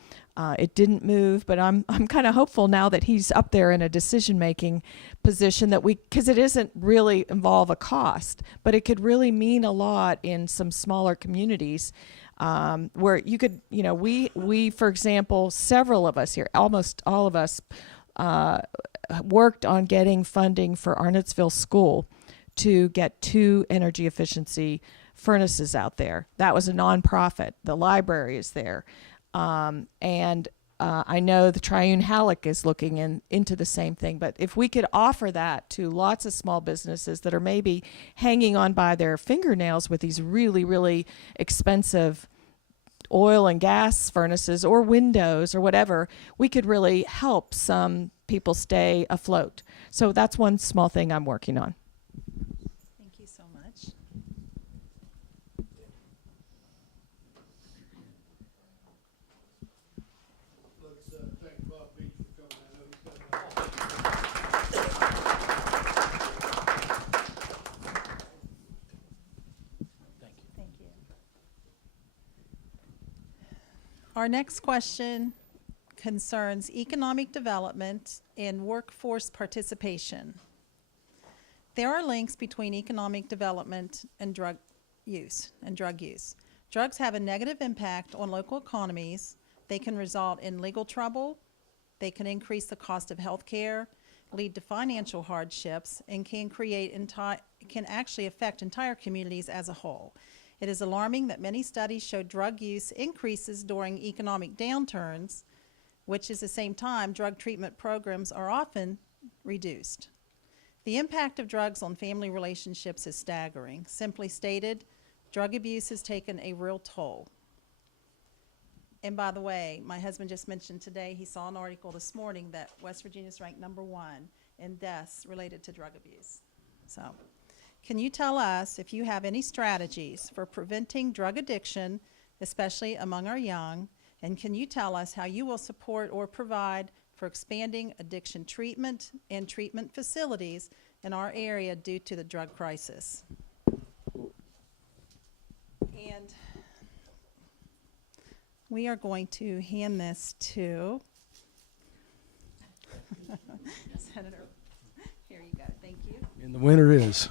It didn't move, but I'm kind of hopeful now that he's up there in a decision-making position that because it isn't really involve a cost, but it could really mean a lot in some smaller communities where you could, we, for example, several of us here, almost all of us, worked on getting funding for Arnottsville School to get 2 energy efficiency furnaces out there. That was a nonprofit. The library is there. And I know the Triune Halleck is looking into the same thing, but if we could offer that to lots of small businesses that are maybe hanging on by their fingernails with these really, really expensive oil and gas furnaces or windows or whatever, we could really help some people stay afloat. So that's one small thing I'm working on. Thank you Our next question concerns economic development and workforce participation. There are links between economic development and drug use. Drugs have a negative impact on local economies. They can result in legal trouble. They can increase the cost of health care, lead to financial hardships, and can actually affect entire communities as a whole. It is alarming that many studies show drug use increases during economic downturns, which is the same time drug treatment programs are often reduced. The impact of drugs on family relationships is staggering. Simply stated, drug abuse has taken a real toll. And by the way, my husband just mentioned today, he saw an article this morning that West Virginia is ranked #1 in deaths related to drug abuse. So, can you tell us if you have any strategies for preventing drug addiction, especially among our young? And can you tell us how you will support or provide for expanding addiction treatment and treatment facilities in our area due to the drug crisis? And we are going to hand this to Senator. Here you go. Thank you. And the winner is.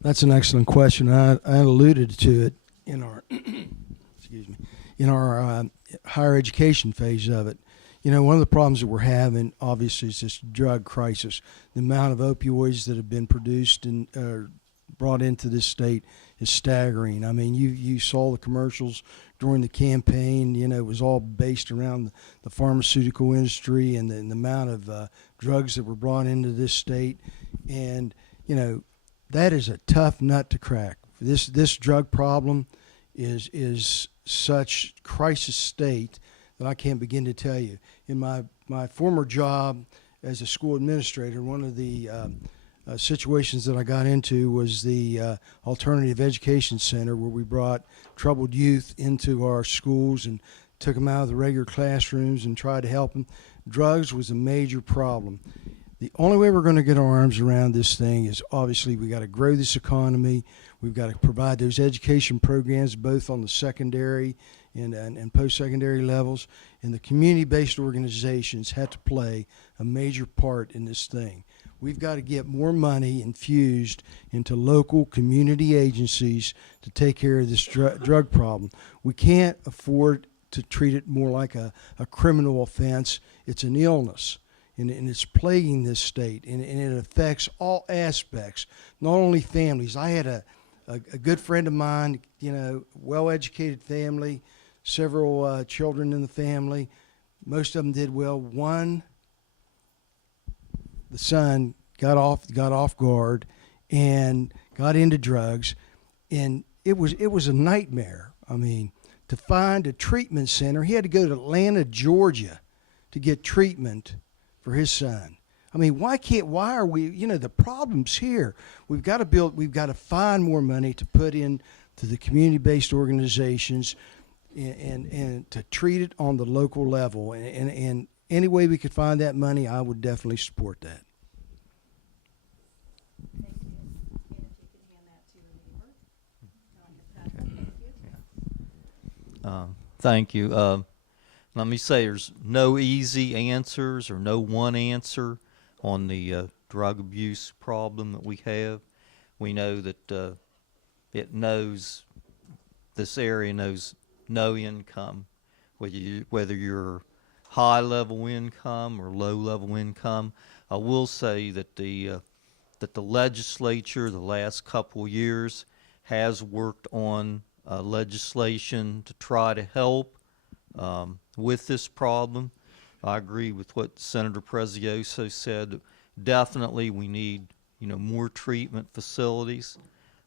That's an excellent question. I alluded to it in our excuse me, in our higher education phase of it. You know, one of the problems that we're having, obviously, is this drug crisis. The amount of opioids that have been produced and brought into this state is staggering. I mean, you saw the commercials during the campaign. You know, it was all based around the pharmaceutical industry and the amount of drugs that were brought into this state. And, you know, that is a tough nut to crack. This drug problem is such crisis state that I can't begin to tell you. In my former job as a school administrator, one of the situations that I got into was the Alternative Education Center, where we brought troubled youth into our schools and took them out of the regular classrooms and tried to help them. Drugs was a major problem. The only way we're going to get our arms around this thing is obviously we got to grow this economy. We've got to provide those education programs both on the secondary and post-secondary levels. And the community-based organizations have to play a major part in this thing. We've got to get more money infused into local community agencies to take care of this drug problem. We can't afford to treat it more like a criminal offense. It's an illness, and it's plaguing this state, and it affects all aspects, not only families. I had a good friend of mine, you know, well-educated family, several children in the family. Most of them did well. The son got off guard and got into drugs, and it was a nightmare. I mean, to find a treatment center, he had to go to Atlanta, Georgia, to get treatment for his son. I mean, why are we, you know, the problem's here. We've got to find more money to put in to the community-based organizations and to treat it on the local level. And any way we could find that money, I would definitely support that. Thank you. Let me say there's no easy answers or no one answer on the drug abuse problem that we have. We know that this area knows no income, whether you're high level income or low level income. I will say that the legislature the last couple of years has worked on legislation to try to help with this problem. I agree with what Senator Prezioso said. Definitely we need, you know, more treatment facilities.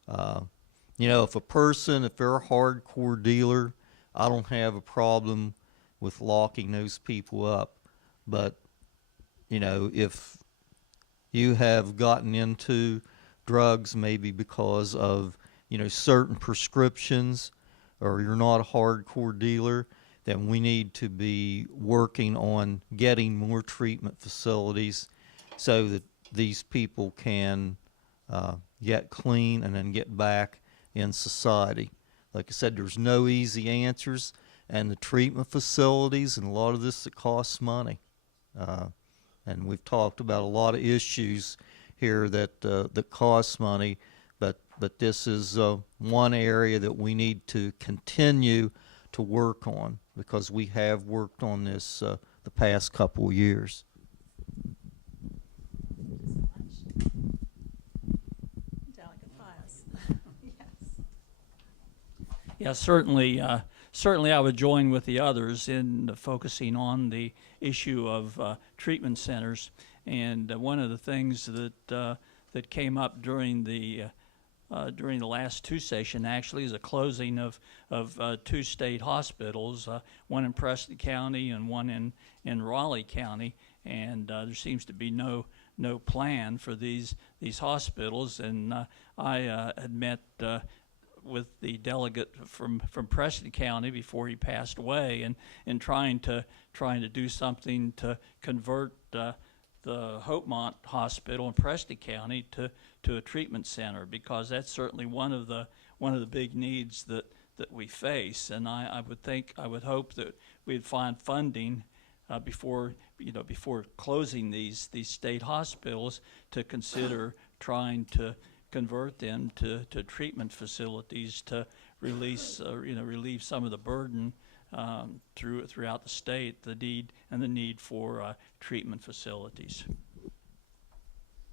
You know, if they're a hardcore dealer, I don't have a problem with locking those people up. But, you know, if you have gotten into drugs maybe because of, you know, certain prescriptions, or you're not a hardcore dealer, then we need to be working on getting more treatment facilities so that these people can get clean and then get back in society. Like I said, there's no easy answers. and the treatment facilities, and a lot of this that costs money. And we've talked about a lot of issues here that cost money, but this is one area that we need to continue to work on, because we have worked on this the past couple of years. Delegate Files. Yes. Yeah, certainly. Certainly, I would join with the others in focusing on the issue of treatment centers. And one of the things that came up during the last two sessions actually is a closing of two state hospitals, one in Preston County and one in Raleigh County. And there seems to be no plan for these hospitals. And I had met with the delegate from Preston County before he passed away, and trying to do something to convert the Hopemont Hospital in Preston County to a treatment center, because that's certainly one of the big needs that we face. And I would hope that we'd find funding before closing these state hospitals, to consider trying to convert them to treatment facilities to relieve some of the burden throughout the state, the need for treatment facilities.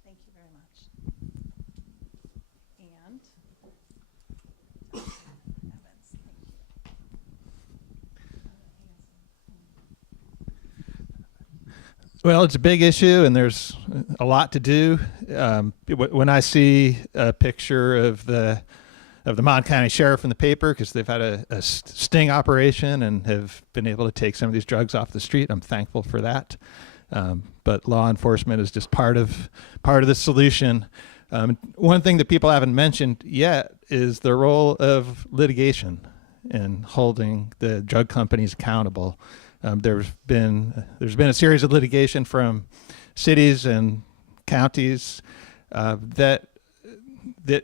Thank you very much. And Evans, thank you. Well, it's a big issue, and there's a lot to do. When I see a picture of the Mon County Sheriff in the paper, because they've had a sting operation and have been able to take some of these drugs off the street, I'm thankful for that. But law enforcement is just part of the solution. One thing that people haven't mentioned yet is the role of litigation in holding the drug companies accountable. There's been a series of litigation from cities and counties that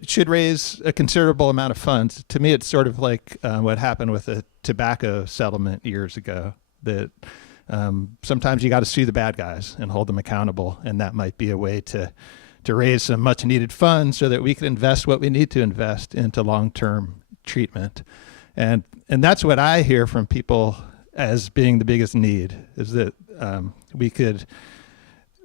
should raise a considerable amount of funds. To me, it's sort of like what happened with the tobacco settlement years ago, that sometimes you got to sue the bad guys and hold them accountable, and that might be a way to raise some much needed funds so that we can invest what we need to invest into long-term treatment. And that's what I hear from people as being the biggest need, is that we could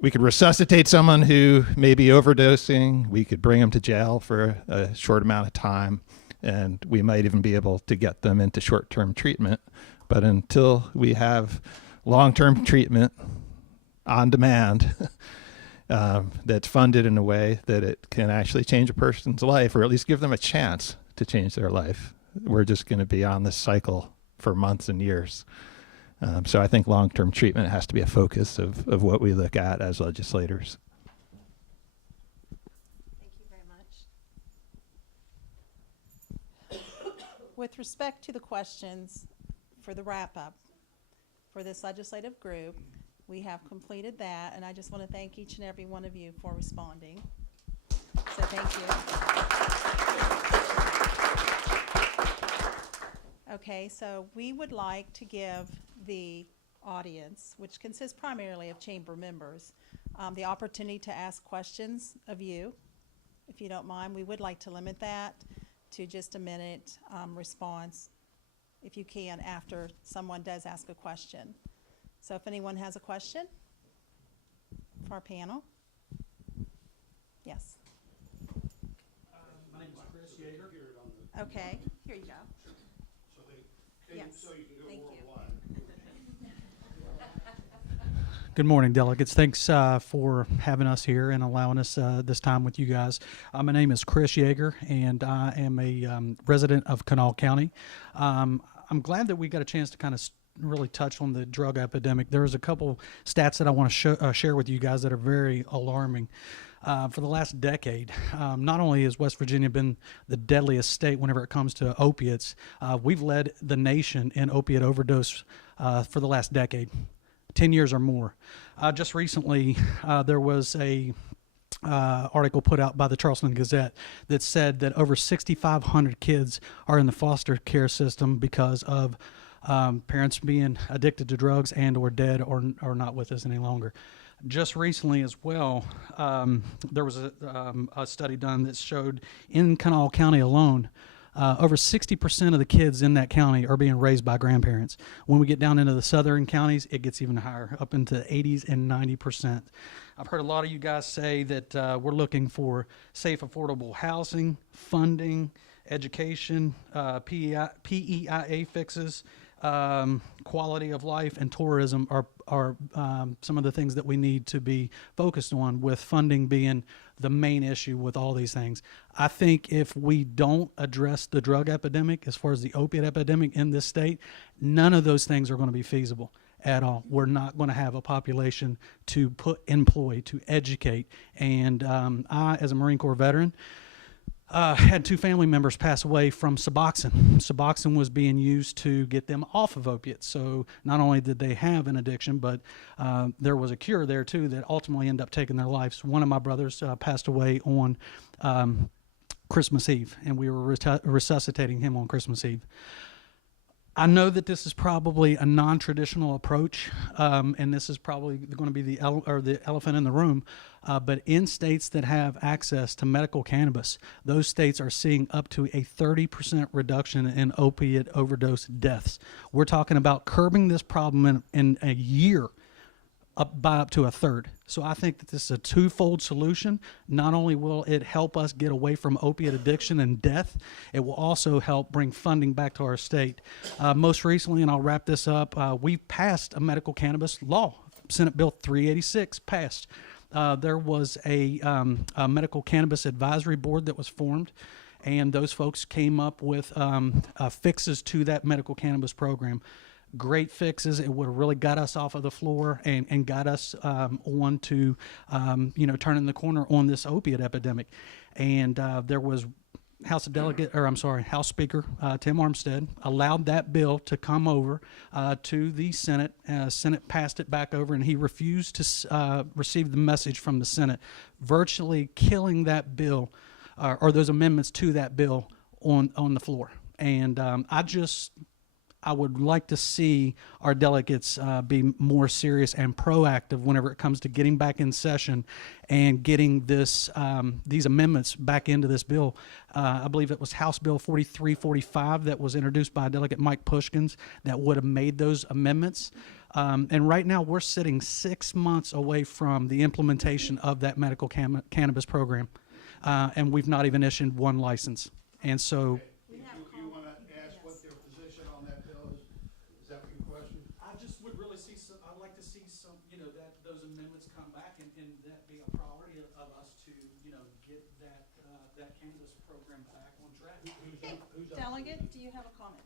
resuscitate someone who may be overdosing. We could bring them to jail for a short amount of time, and we might even be able to get them into short-term treatment. But until we have long-term treatment on demand that's funded in a way that it can actually change a person's life, or at least give them a chance to change their life, we're just going to be on this cycle for months and years. So I think long-term treatment has to be a focus of what we look at as legislators. Thank you very much. With respect to the questions for the wrap-up for this legislative group, we have completed that, and I just want to thank each and every one of you for responding. So thank you. Okay, so we would like to give the audience, which consists primarily of chamber members, the opportunity to ask questions of you. If you don't mind, we would like to limit that to just a minute response, if you can, after someone does ask a question. So if anyone has a question for our panel. Yes. My name is Chris Yeager. Okay, here you go. Yes, thank you. Good morning, delegates. Thanks for having us here and allowing us this time with you guys. My name is Chris Yeager, and I am a resident of Kanawha County. I'm glad that we got a chance to kind of really touch on the drug epidemic. There's a couple stats that I want to share with you guys that are very alarming. For the last decade, not only has West Virginia been the deadliest state whenever it comes to opiates, we've led the nation in opiate overdose for the last decade, 10 years or more. Just recently, there was a article put out by the Charleston Gazette that said that over 6,500 kids are in the foster care system because of parents being addicted to drugs and or dead or not with us any longer. Just recently as well, there was a study done that showed in Kanawha County alone, over 60% of the kids in that county are being raised by grandparents. When we get down into the southern counties, it gets even higher, up into the 80s and 90%. I've heard a lot of you guys say that we're looking for safe, affordable housing, funding, education, PEIA fixes, quality of life, and tourism are some of the things that we need to be focused on, with funding being the main issue with all these things. I think if we don't address the drug epidemic, as far as the opiate epidemic in this state, none of those things are going to be feasible at all. We're not going to have a population to employ, to educate. And I, as a Marine Corps veteran, had 2 family members pass away from Suboxone. Suboxone was being used to get them off of opiates. So not only did they have an addiction, but there was a cure there too that ultimately ended up taking their lives. One of my brothers passed away on Christmas Eve, and we were resuscitating him on Christmas Eve. I know that this is probably a non-traditional approach, and this is probably going to be the elephant in the room, but in states that have access to medical cannabis, those states are seeing up to a 30% reduction in opiate overdose deaths. We're talking about curbing this problem in a year up to a third. So I think that this is a twofold solution. Not only will it help us get away from opiate addiction and death, it will also help bring funding back to our state. Most recently, and I'll wrap this up, we passed a medical cannabis law. Senate Bill 386 passed. There was a medical cannabis advisory board that was formed, and those folks came up with fixes to that medical cannabis program. Great fixes. It would have really got us off of the floor and got us on to, turning the corner on this opiate epidemic. And there was House Speaker Tim Armstead allowed that bill to come over to the Senate. Senate passed it back over, and he refused to receive the message from the Senate, virtually killing that bill or those amendments to that bill on the floor. And I would like to see our delegates be more serious and proactive whenever it comes to getting back in session and getting these amendments back into this bill. I believe it was House Bill 4345 that was introduced by Delegate Mike Pushkins that would have made those amendments. And right now we're sitting 6 months away from the implementation of that medical cannabis program, and we've not even issued one license. And so. Those amendments come back and that be a priority of us to, get that cannabis program back on track. Delegate, do you have a comment?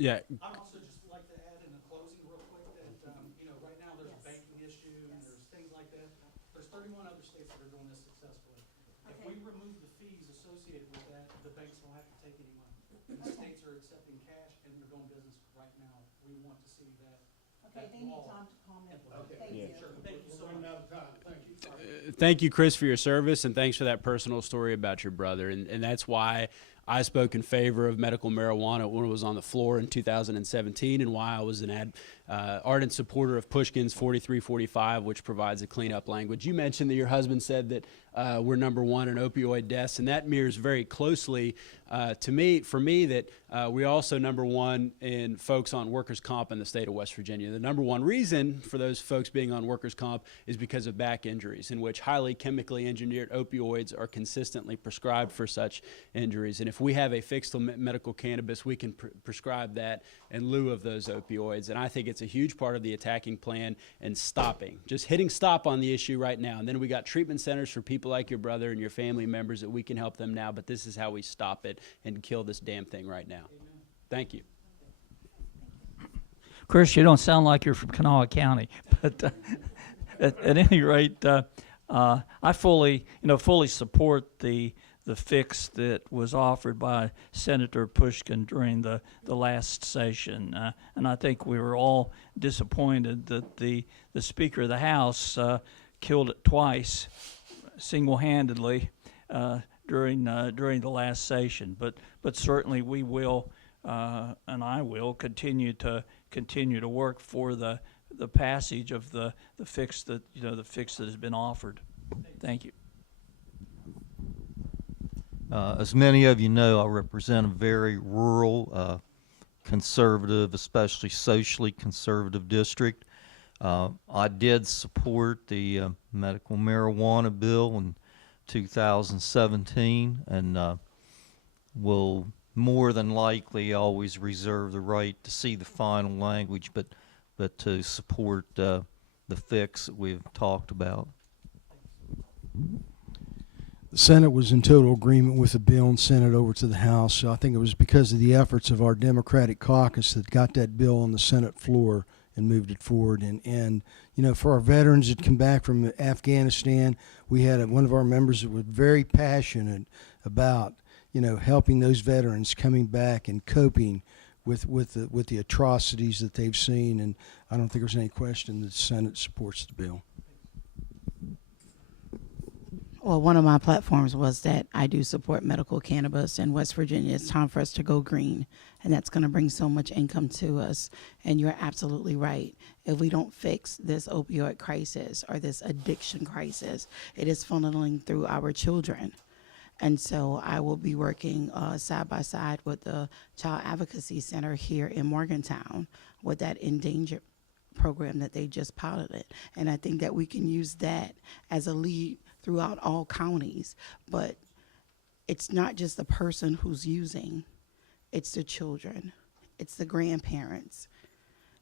Yeah. I'd also just like to add in a closing real quick that, right now there's a banking issue and there's things like that. There's 31 other states that are doing this successfully. If we remove the fees associated with that, the banks don't have to take any money. And the states are accepting cash and they're doing business right now. We want to see that. Okay, they need time to comment. Thank you. Sure. Thank you so much. Thank you. Thank you, Chris, for your service, and thanks for that personal story about your brother. And that's why I spoke in favor of medical marijuana when it was on the floor in 2017, and why I was an ardent supporter of Pushkin's 4345, which provides a cleanup language. You mentioned that your husband said that we're #1 in opioid deaths, and that mirrors very closely for me that we're also #1 in folks on workers' comp in the state of West Virginia. The #1 reason for those folks being on workers' comp is because of back injuries, in which highly chemically engineered opioids are consistently prescribed for such injuries. And if we have a fixed medical cannabis, we can prescribe that in lieu of those opioids. And I think it's a huge part of the attacking plan and just hitting stop on the issue right now. And then we got treatment centers for people like your brother and your family members that we can help them now, but this is how we stop it and kill this damn thing right now. Amen. Thank you. Chris, you don't sound like you're from Kanawha County, but at any rate, I fully support the fix that was offered by Senator Pushkin during the last session, and I think we were all disappointed that the Speaker of the House killed it twice, single-handedly, during the last session. But certainly we will and I will continue to work for the passage of the fix that the fix that has been offered. Thank you. As many of you know, I represent a very rural, conservative, especially socially conservative district. I did support the medical marijuana bill in 2017, and will more than likely always reserve the right to see the final language, but to support the fix that we've talked about. The Senate was in total agreement with the bill and sent it over to the House. So I think it was because of the efforts of our Democratic caucus that got that bill on the Senate floor and moved it forward. And you know, for our veterans that come back from Afghanistan, we had one of our members that was very passionate about, you know, helping those veterans coming back and coping with the atrocities that they've seen. And I don't think there's any question that the Senate supports the bill. Well, one of my platforms was that I do support medical cannabis in West Virginia. It's time for us to go green, and that's going to bring so much income to us. And you're absolutely right. If we don't fix this opioid crisis or this addiction crisis, it is funneling through our children. And so I will be working side by side with the Child Advocacy Center here in Morgantown with that endangered program that they just piloted. And I think that we can use that as a lead throughout all counties. But it's not just the person who's using, it's the children, it's the grandparents.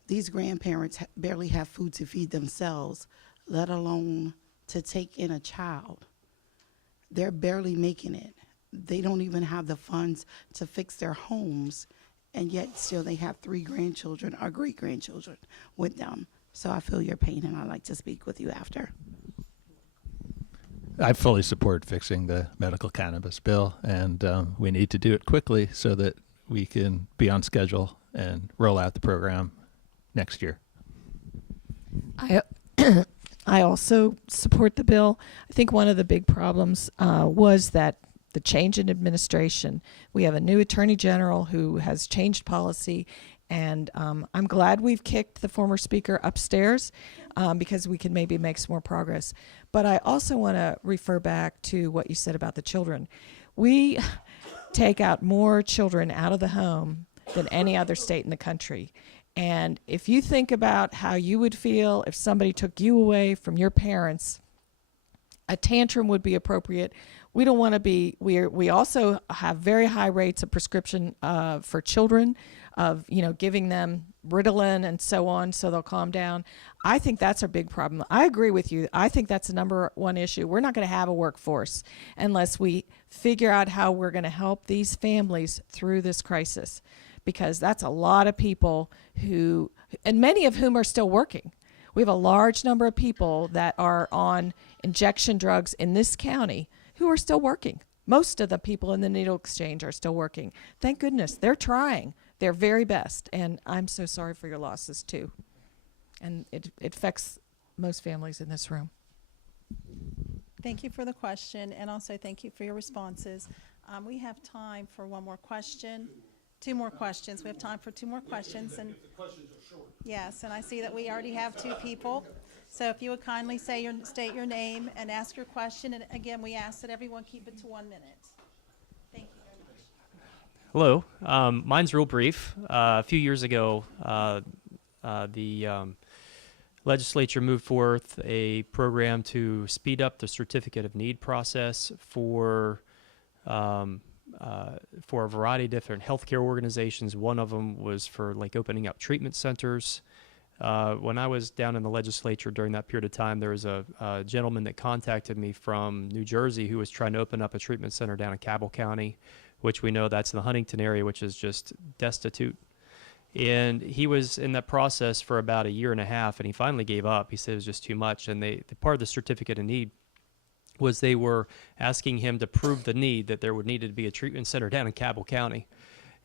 These grandparents barely have food to feed themselves, let alone to take in a child. They're barely making it. They don't even have the funds to fix their homes, and yet still they have 3 grandchildren or great-grandchildren with them. So I feel your pain, and I'd like to speak with you after. I fully support fixing the medical cannabis bill, and we need to do it quickly so that we can be on schedule and roll out the program next year. I also support the bill. I think one of the big problems was that the change in administration. We have a new attorney general who has changed policy, and I'm glad we've kicked the former speaker upstairs because we can maybe make some more progress. But I also want to refer back to what you said about the children. We take out more children out of the home than any other state in the country. And if you think about how you would feel if somebody took you away from your parents, a tantrum would be appropriate. We don't want to be, we also have very high rates of prescription for children, of, you know, giving them Ritalin and so on so they'll calm down. I think that's a big problem. I agree with you. I think that's the number one issue. We're not going to have a workforce unless we figure out how we're going to help these families through this crisis, because that's a lot of people who, and many of whom are still working. We have a large number of people that are on injection drugs in this county who are still working. Most of the people in the needle exchange are still working. Thank goodness. They're trying their very best, and I'm so sorry for your losses too. And it affects most families in this room. Thank you for the question, and also thank you for your responses. We have time for one more question. 2 more questions. We have time for 2 more questions. And if the questions are short. Yes, and I see that we already have 2 people. So if you would kindly state your name and ask your question. And again, we ask that everyone keep it to 1 minute. Thank you very much. Hello, mine's real brief. A few years ago, the legislature moved forth a program to speed up the certificate of need process for a variety of different healthcare organizations. One of them was for like opening up treatment centers. When I was down in the legislature during that period of time, there was a gentleman that contacted me from New Jersey who was trying to open up a treatment center down in Cabell County, which we know that's in the Huntington area, which is just destitute. And he was in that process for about 1.5 years, and he finally gave up. He said it was just too much. And the part of the certificate of need was they were asking him to prove the need, that there would need to be a treatment center down in Cabell County.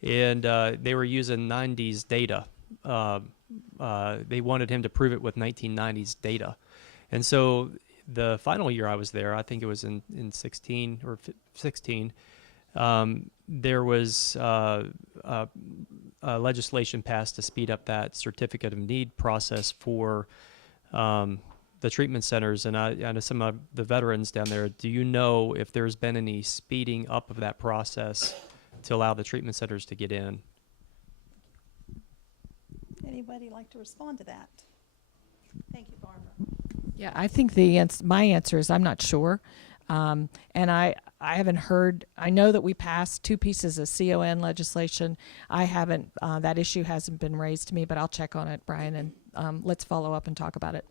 And they were using 90s data. They wanted him to prove it with 1990s data. And so the final year I was there, I think it was in 16 or 16, There was legislation passed to speed up that certificate of need process for the treatment centers, and I know some of the veterans down there. Do you know if there's been any speeding up of that process to allow the treatment centers to get in? Anybody like to respond to that? Thank you, Barbara. Yeah, I think my answer is I'm not sure. And I haven't heard, I know that we passed 2 pieces of CON legislation. I haven't, that issue hasn't been raised to me, but I'll check on it, Brian, and let's follow up and talk about it.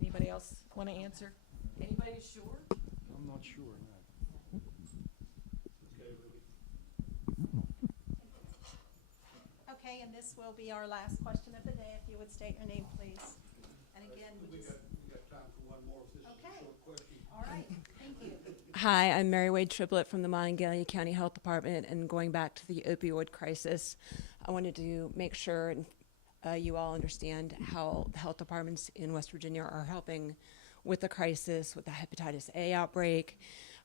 Anybody else want to answer? Anybody sure? I'm not sure. Okay, and this will be our last question of the day. If you would state your name, please. And again, We got time for one more. If this is a Okay. short question. all right, thank you. Hi, I'm Mary Wade Triplett from the Monongalia County Health Department, and going back to the opioid crisis, I wanted to make sure you all understand how the health departments in West Virginia are helping with the crisis, with the hepatitis A outbreak,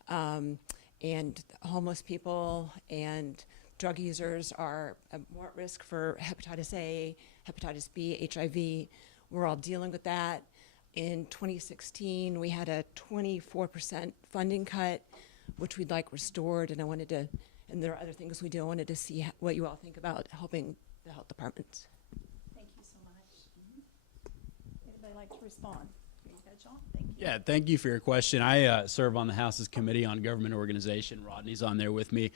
and homeless people and drug users are more at risk for hepatitis A, hepatitis B, HIV. We're all dealing with that. In 2016, we had a 24% funding cut, which we'd like restored, and and there are other things we do. I wanted to see what you all think about helping the health departments. Thank you so much. Anybody like to respond? Here you go, John. Thank you. Yeah, thank you for your question. I serve on the House's Committee on Government Organization. Rodney's on there with me.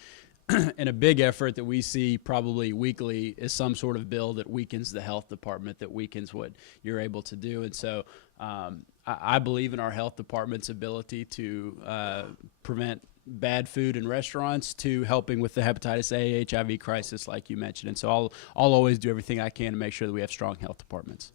And a big effort that we see probably weekly is some sort of bill that weakens the health department, that weakens what you're able to do. And so I believe in our health department's ability to prevent bad food in restaurants, to helping with the hepatitis A, HIV crisis, like you mentioned. And so I'll always do everything I can to make sure that we have strong health departments.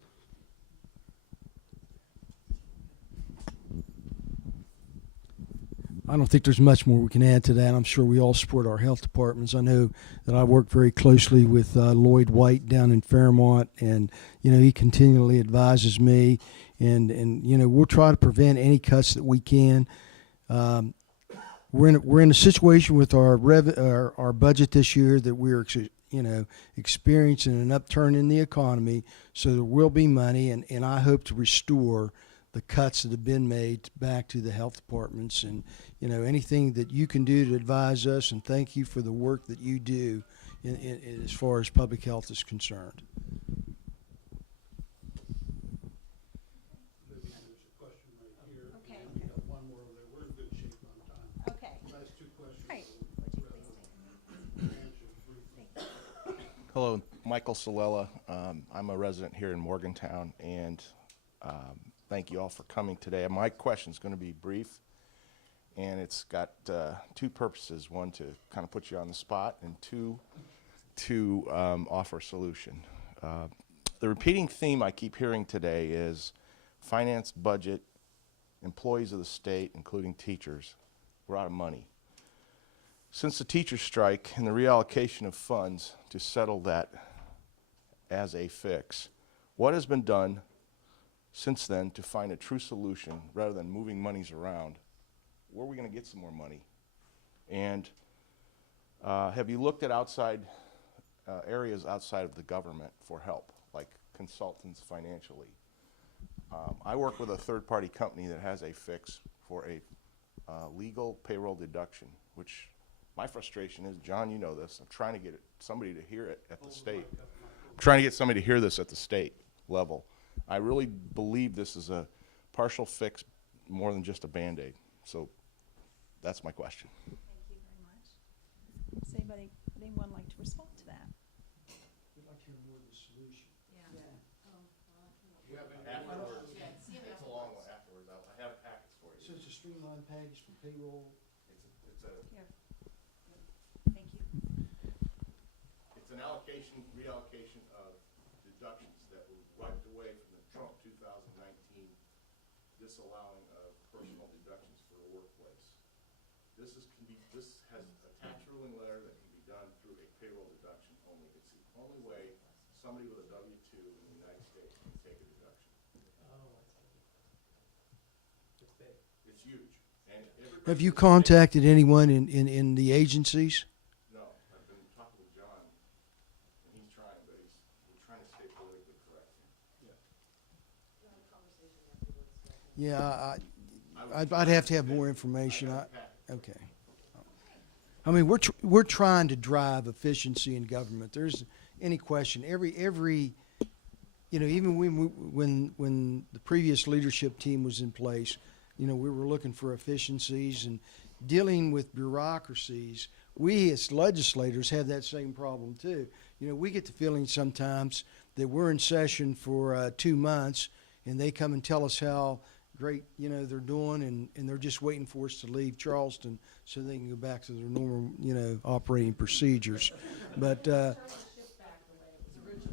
I don't think there's much more we can add to that. I'm sure we all support our health departments. I know that I work very closely with Lloyd White down in Fairmont, and he continually advises me, and we'll try to prevent any cuts that we can. We're in a situation with our budget this year that we're experiencing an upturn in the economy, so there will be money, and I hope to restore the cuts that have been made back to the health departments, and anything that you can do to advise us, and thank you for the work that you do as far as public health is concerned. Okay. Okay. Great. Hello, Michael Solella. I'm a resident here in Morgantown, and thank you all for coming today. My question is going to be brief, and it's got 2 purposes. One, to kind of put you on the spot, and 2, to offer a solution. The repeating theme I keep hearing today is finance, budget, employees of the state, including teachers. We're out of money. Since the teacher strike and the reallocation of funds to settle that as a fix, what has been done since then to find a true solution rather than moving monies around? Where are we going to get some more money? And have you looked at areas outside of the government for help, like consultants financially? I work with a third-party company that has a fix for a legal payroll deduction, which my frustration is, John, you know this, I'm trying to get somebody to hear it at the state. I'm trying to get somebody to hear this at the state level. I really believe this is a partial fix more than just a Band-Aid. So that's my question. Thank you very much. Does anyone like to respond to that? We'd like to hear more of the solution. Afterwards, it's a long one afterwards. I have packets for you. So it's a streamlined package for payroll. Here. Thank you. It's an reallocation of deductions that were wiped away from the Trump 2019 disallowing of personal deductions for the workplace. This has a tax ruling letter that can be done through a payroll deduction only. It's the only way somebody with a W-2 in the United States can take a deduction. It's big. It's huge. Have you contacted anyone in the agencies? No, I've been talking with John, and he's trying, but we're trying to stay politically correct. Yeah, I'd have to have more information. Okay. I mean, we're trying to drive efficiency in government. There's any question. Every even when the previous leadership team was in place, we were looking for efficiencies and dealing with bureaucracies. We as legislators have that same problem too. We get the feeling sometimes that we're in session for 2 months and they come and tell us how great they're doing, and they're just waiting for us to leave Charleston so they can go back to their normal operating procedures. But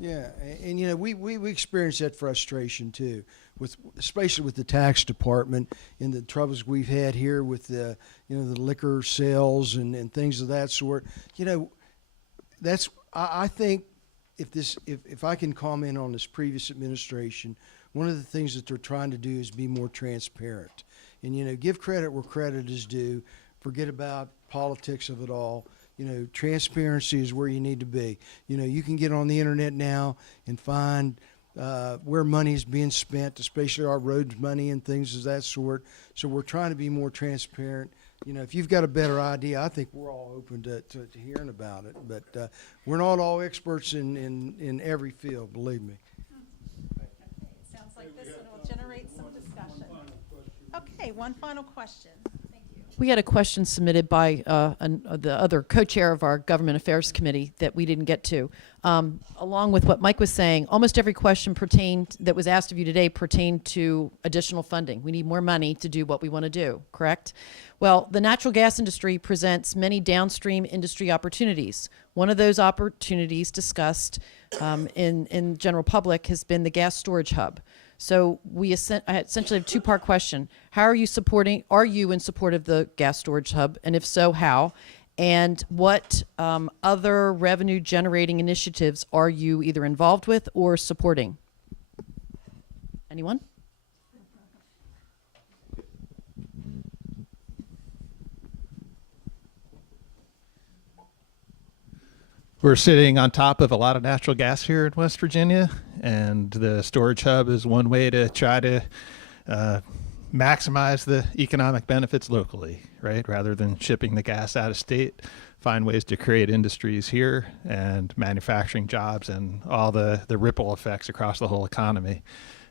yeah, and we experience that frustration too, especially with the tax department and the troubles we've had here with the the liquor sales and things of that sort. That's I think if I can comment on this previous administration, one of the things that they're trying to do is be more transparent, and give credit where credit is due. Forget about politics of it all. Transparency is where you need to be. You can get on the internet now and find where money is being spent, especially our roads money and things of that sort. So we're trying to be more transparent. If you've got a better idea, I think we're all open to hearing about it. But we're not all experts in every field, believe me. Sounds like this one will generate some discussion. Okay, one final question. Thank you. We had a question submitted by the other co-chair of our Government Affairs Committee that we didn't get to. Along with what Mike was saying, almost every question that was asked of you today pertained to additional funding. We need more money to do what we want to do, correct? Well, the natural gas industry presents many downstream industry opportunities. One of those opportunities discussed in general public has been the gas storage hub. So I essentially have a two-part question. How are you in support of the gas storage hub? And if so, how? And what other revenue generating initiatives are you either involved with or supporting? Anyone? We're sitting on top of a lot of natural gas here in West Virginia, and the storage hub is one way to try to maximize the economic benefits locally, right? Rather than shipping the gas out of state, find ways to create industries here and manufacturing jobs and all the ripple effects across the whole economy.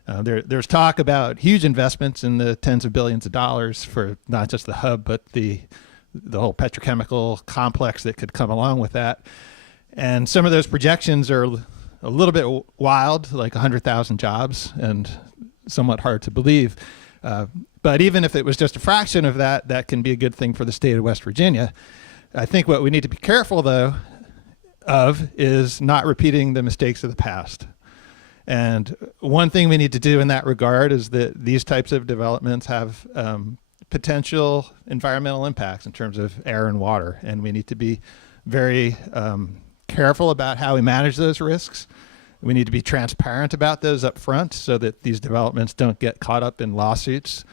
There's talk about huge investments in the tens of billions of dollars for not just the hub, but the whole petrochemical complex that could come along with that. And some of those projections are a little bit wild, like 100,000 jobs, and somewhat hard to believe. But even if it was just a fraction of that, that can be a good thing for the state of West Virginia. I think what we need to be careful, though, of is not repeating the mistakes of the past. And one thing we need to do in that regard is that these types of developments have potential environmental impacts in terms of air and water, and we need to be very careful about how we manage those risks. We need to be transparent about those up front so that these developments don't get caught up in lawsuits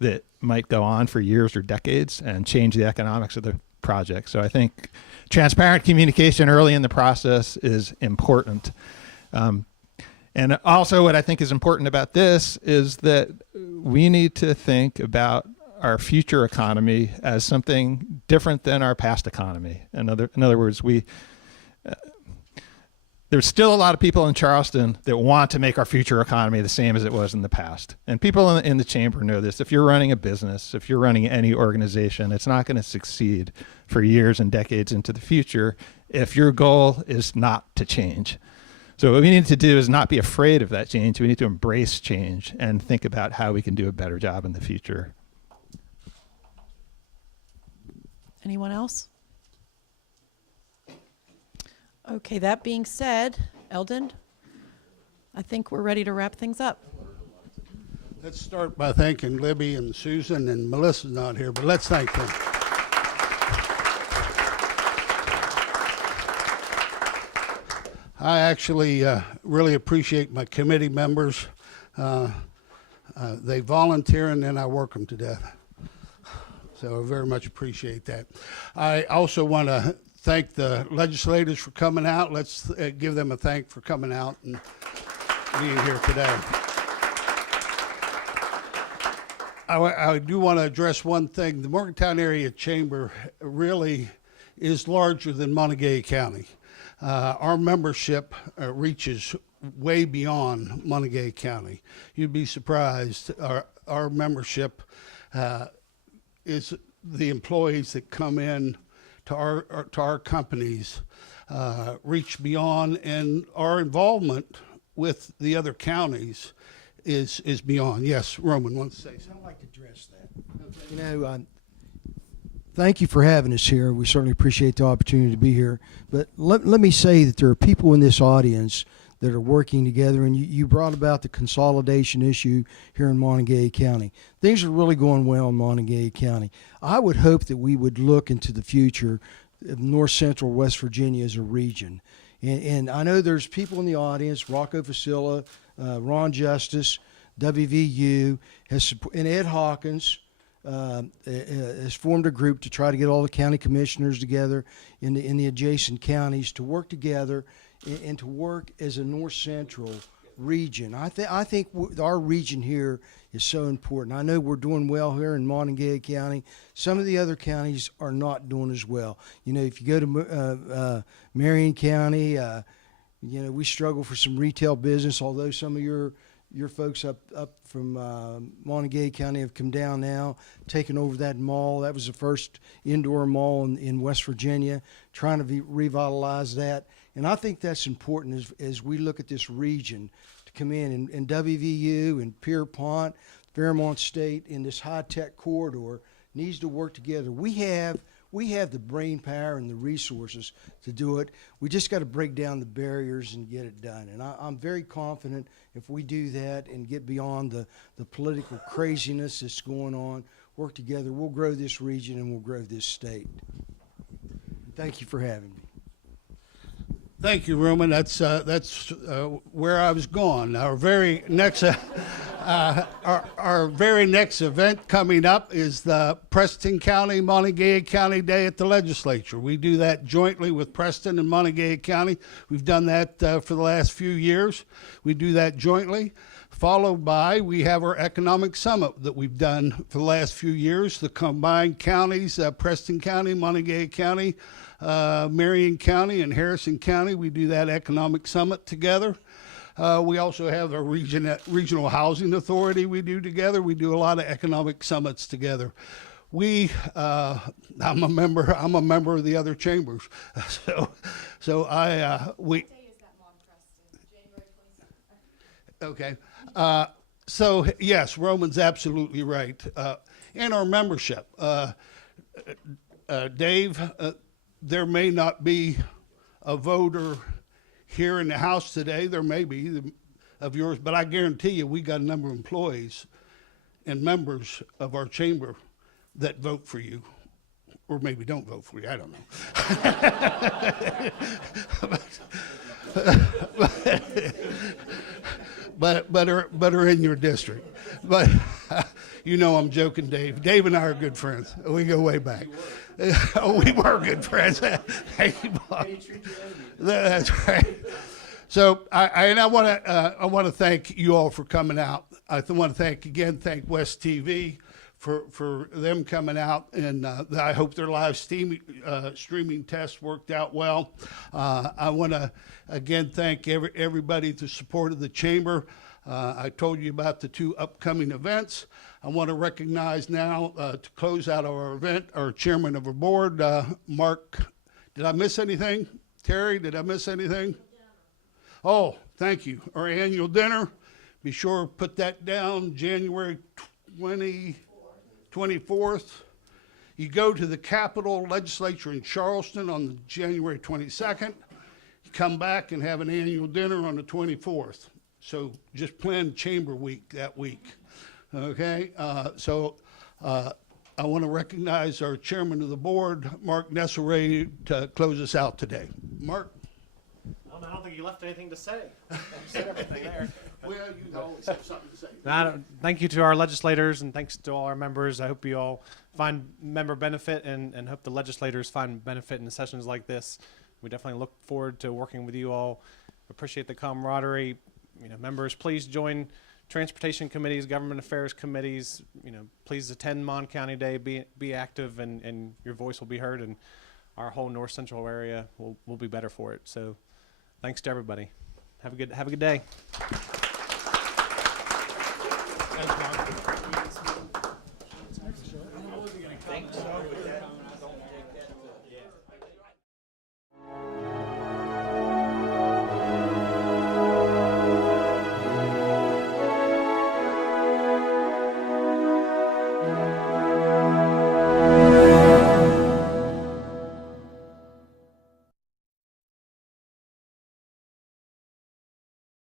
that might go on for years or decades and change the economics of the project. So I think transparent communication early in the process is important. And also what I think is important about this is that we need to think about our future economy as something different than our past economy. In other words, there's still a lot of people in Charleston that want to make our future economy the same as it was in the past. And people in the chamber know this. If you're running a business, if you're running any organization, it's not going to succeed for years and decades into the future if your goal is not to change. So what we need to do is not be afraid of that change. We need to embrace change and think about how we can do a better job in the future. Anyone else? Okay, that being said, Eldon, I think we're ready to wrap things up. Let's start by thanking Libby and Susan, and Melissa's not here, but let's thank them. I actually really appreciate my committee members. They volunteer and then I work them to death. So I very much appreciate that. I also want to thank the legislators for coming out. Let's give them a thank for coming out and being here today. I do want to address one thing. The Morgantown Area Chamber really is larger than Montague County. Our membership reaches way beyond Montague County. You'd be surprised. Our membership is the employees that come in to our companies reach beyond, and our involvement with the other counties is beyond. Yes, Roman wants to say something. I'd like to address that. You know, thank you for having us here. We certainly appreciate the opportunity to be here. But let me say that there are people in this audience that are working together, and you brought about the consolidation issue here in Montague County. Things are really going well in Montague County. I would hope that we would look into the future of North Central West Virginia as a region. And I know there's people in the audience, Rocco Facilla, Ron Justice, WVU, and Ed Hawkins has formed a group to try to get all the county commissioners together in the adjacent counties to work together and to work as a North Central region. I think our region here is so important. I know we're doing well here in Montague County. Some of the other counties are not doing as well. You know, if you go to Marion County, you know, we struggle for some retail business, although some of your folks up from Montague County have come down now, taken over that mall. That was the first indoor mall in West Virginia, trying to revitalize that. And I think that's important as we look at this region to come in, and WVU and Pierpont, Fairmont State in this high-tech corridor needs to work together. We have the brain power and the resources to do it. We just got to break down the barriers and get it done. And I'm very confident if we do that and get beyond the political craziness that's going on, work together, we'll grow this region and we'll grow this state. Thank you for having me. Thank you, Roman. That's where I was going. Our very next our very next event coming up is the Preston County Montague County Day at the Legislature. We do that jointly with Preston and Montague County. We've done that for the last few years. We do that jointly. Followed by, we have our economic summit that we've done for the last few years. The combined counties, Preston County, Montague County, Marion County, and Harrison County. We do that economic summit together. We also have our regional housing authority we do together. We do a lot of economic summits together. I'm a member of the other chambers. Okay. So yes, Roman's absolutely right. In our membership, Dave, there may not be a voter here in the House today. There may be of yours, but I guarantee you we got a number of employees and members of our chamber that vote for you, or maybe don't vote for you. I don't know. but are in your district. But you know I'm joking, Dave. Dave and I are good friends. We go way back. We were good friends. Thank you, Bob. That's right. So I want to thank you all for coming out. I want to thank West TV for them coming out, and I hope their live streaming test worked out well. I want to again thank everybody the support of the chamber. I told you about the two upcoming events. I want to recognize now to close out our event our chairman of our board, Mark. Did I miss anything? Terry, did I miss anything? Oh, thank you. Our annual dinner. Be sure to put that down, January 24th. You go to the Capitol Legislature in Charleston on January 22nd. You come back and have an annual dinner on the 24th. So just plan Chamber Week that week. Okay? I want to recognize our chairman of the board, Mark Nesselray, to close us out today. Mark? I'm I don't think you left anything to say. You said everything there. Well, you always have something to say. Thank you to our legislators and thanks to all our members. I hope you all find member benefit and hope the legislators find benefit in sessions like this. We definitely look forward to working with you all. Appreciate the camaraderie. Members, please join transportation committees, government affairs committees. Please attend Mon County Day. Be active, and your voice will be heard, and our whole North Central area will be better for it. So, thanks to everybody. Have a good day. Thanks, Mark.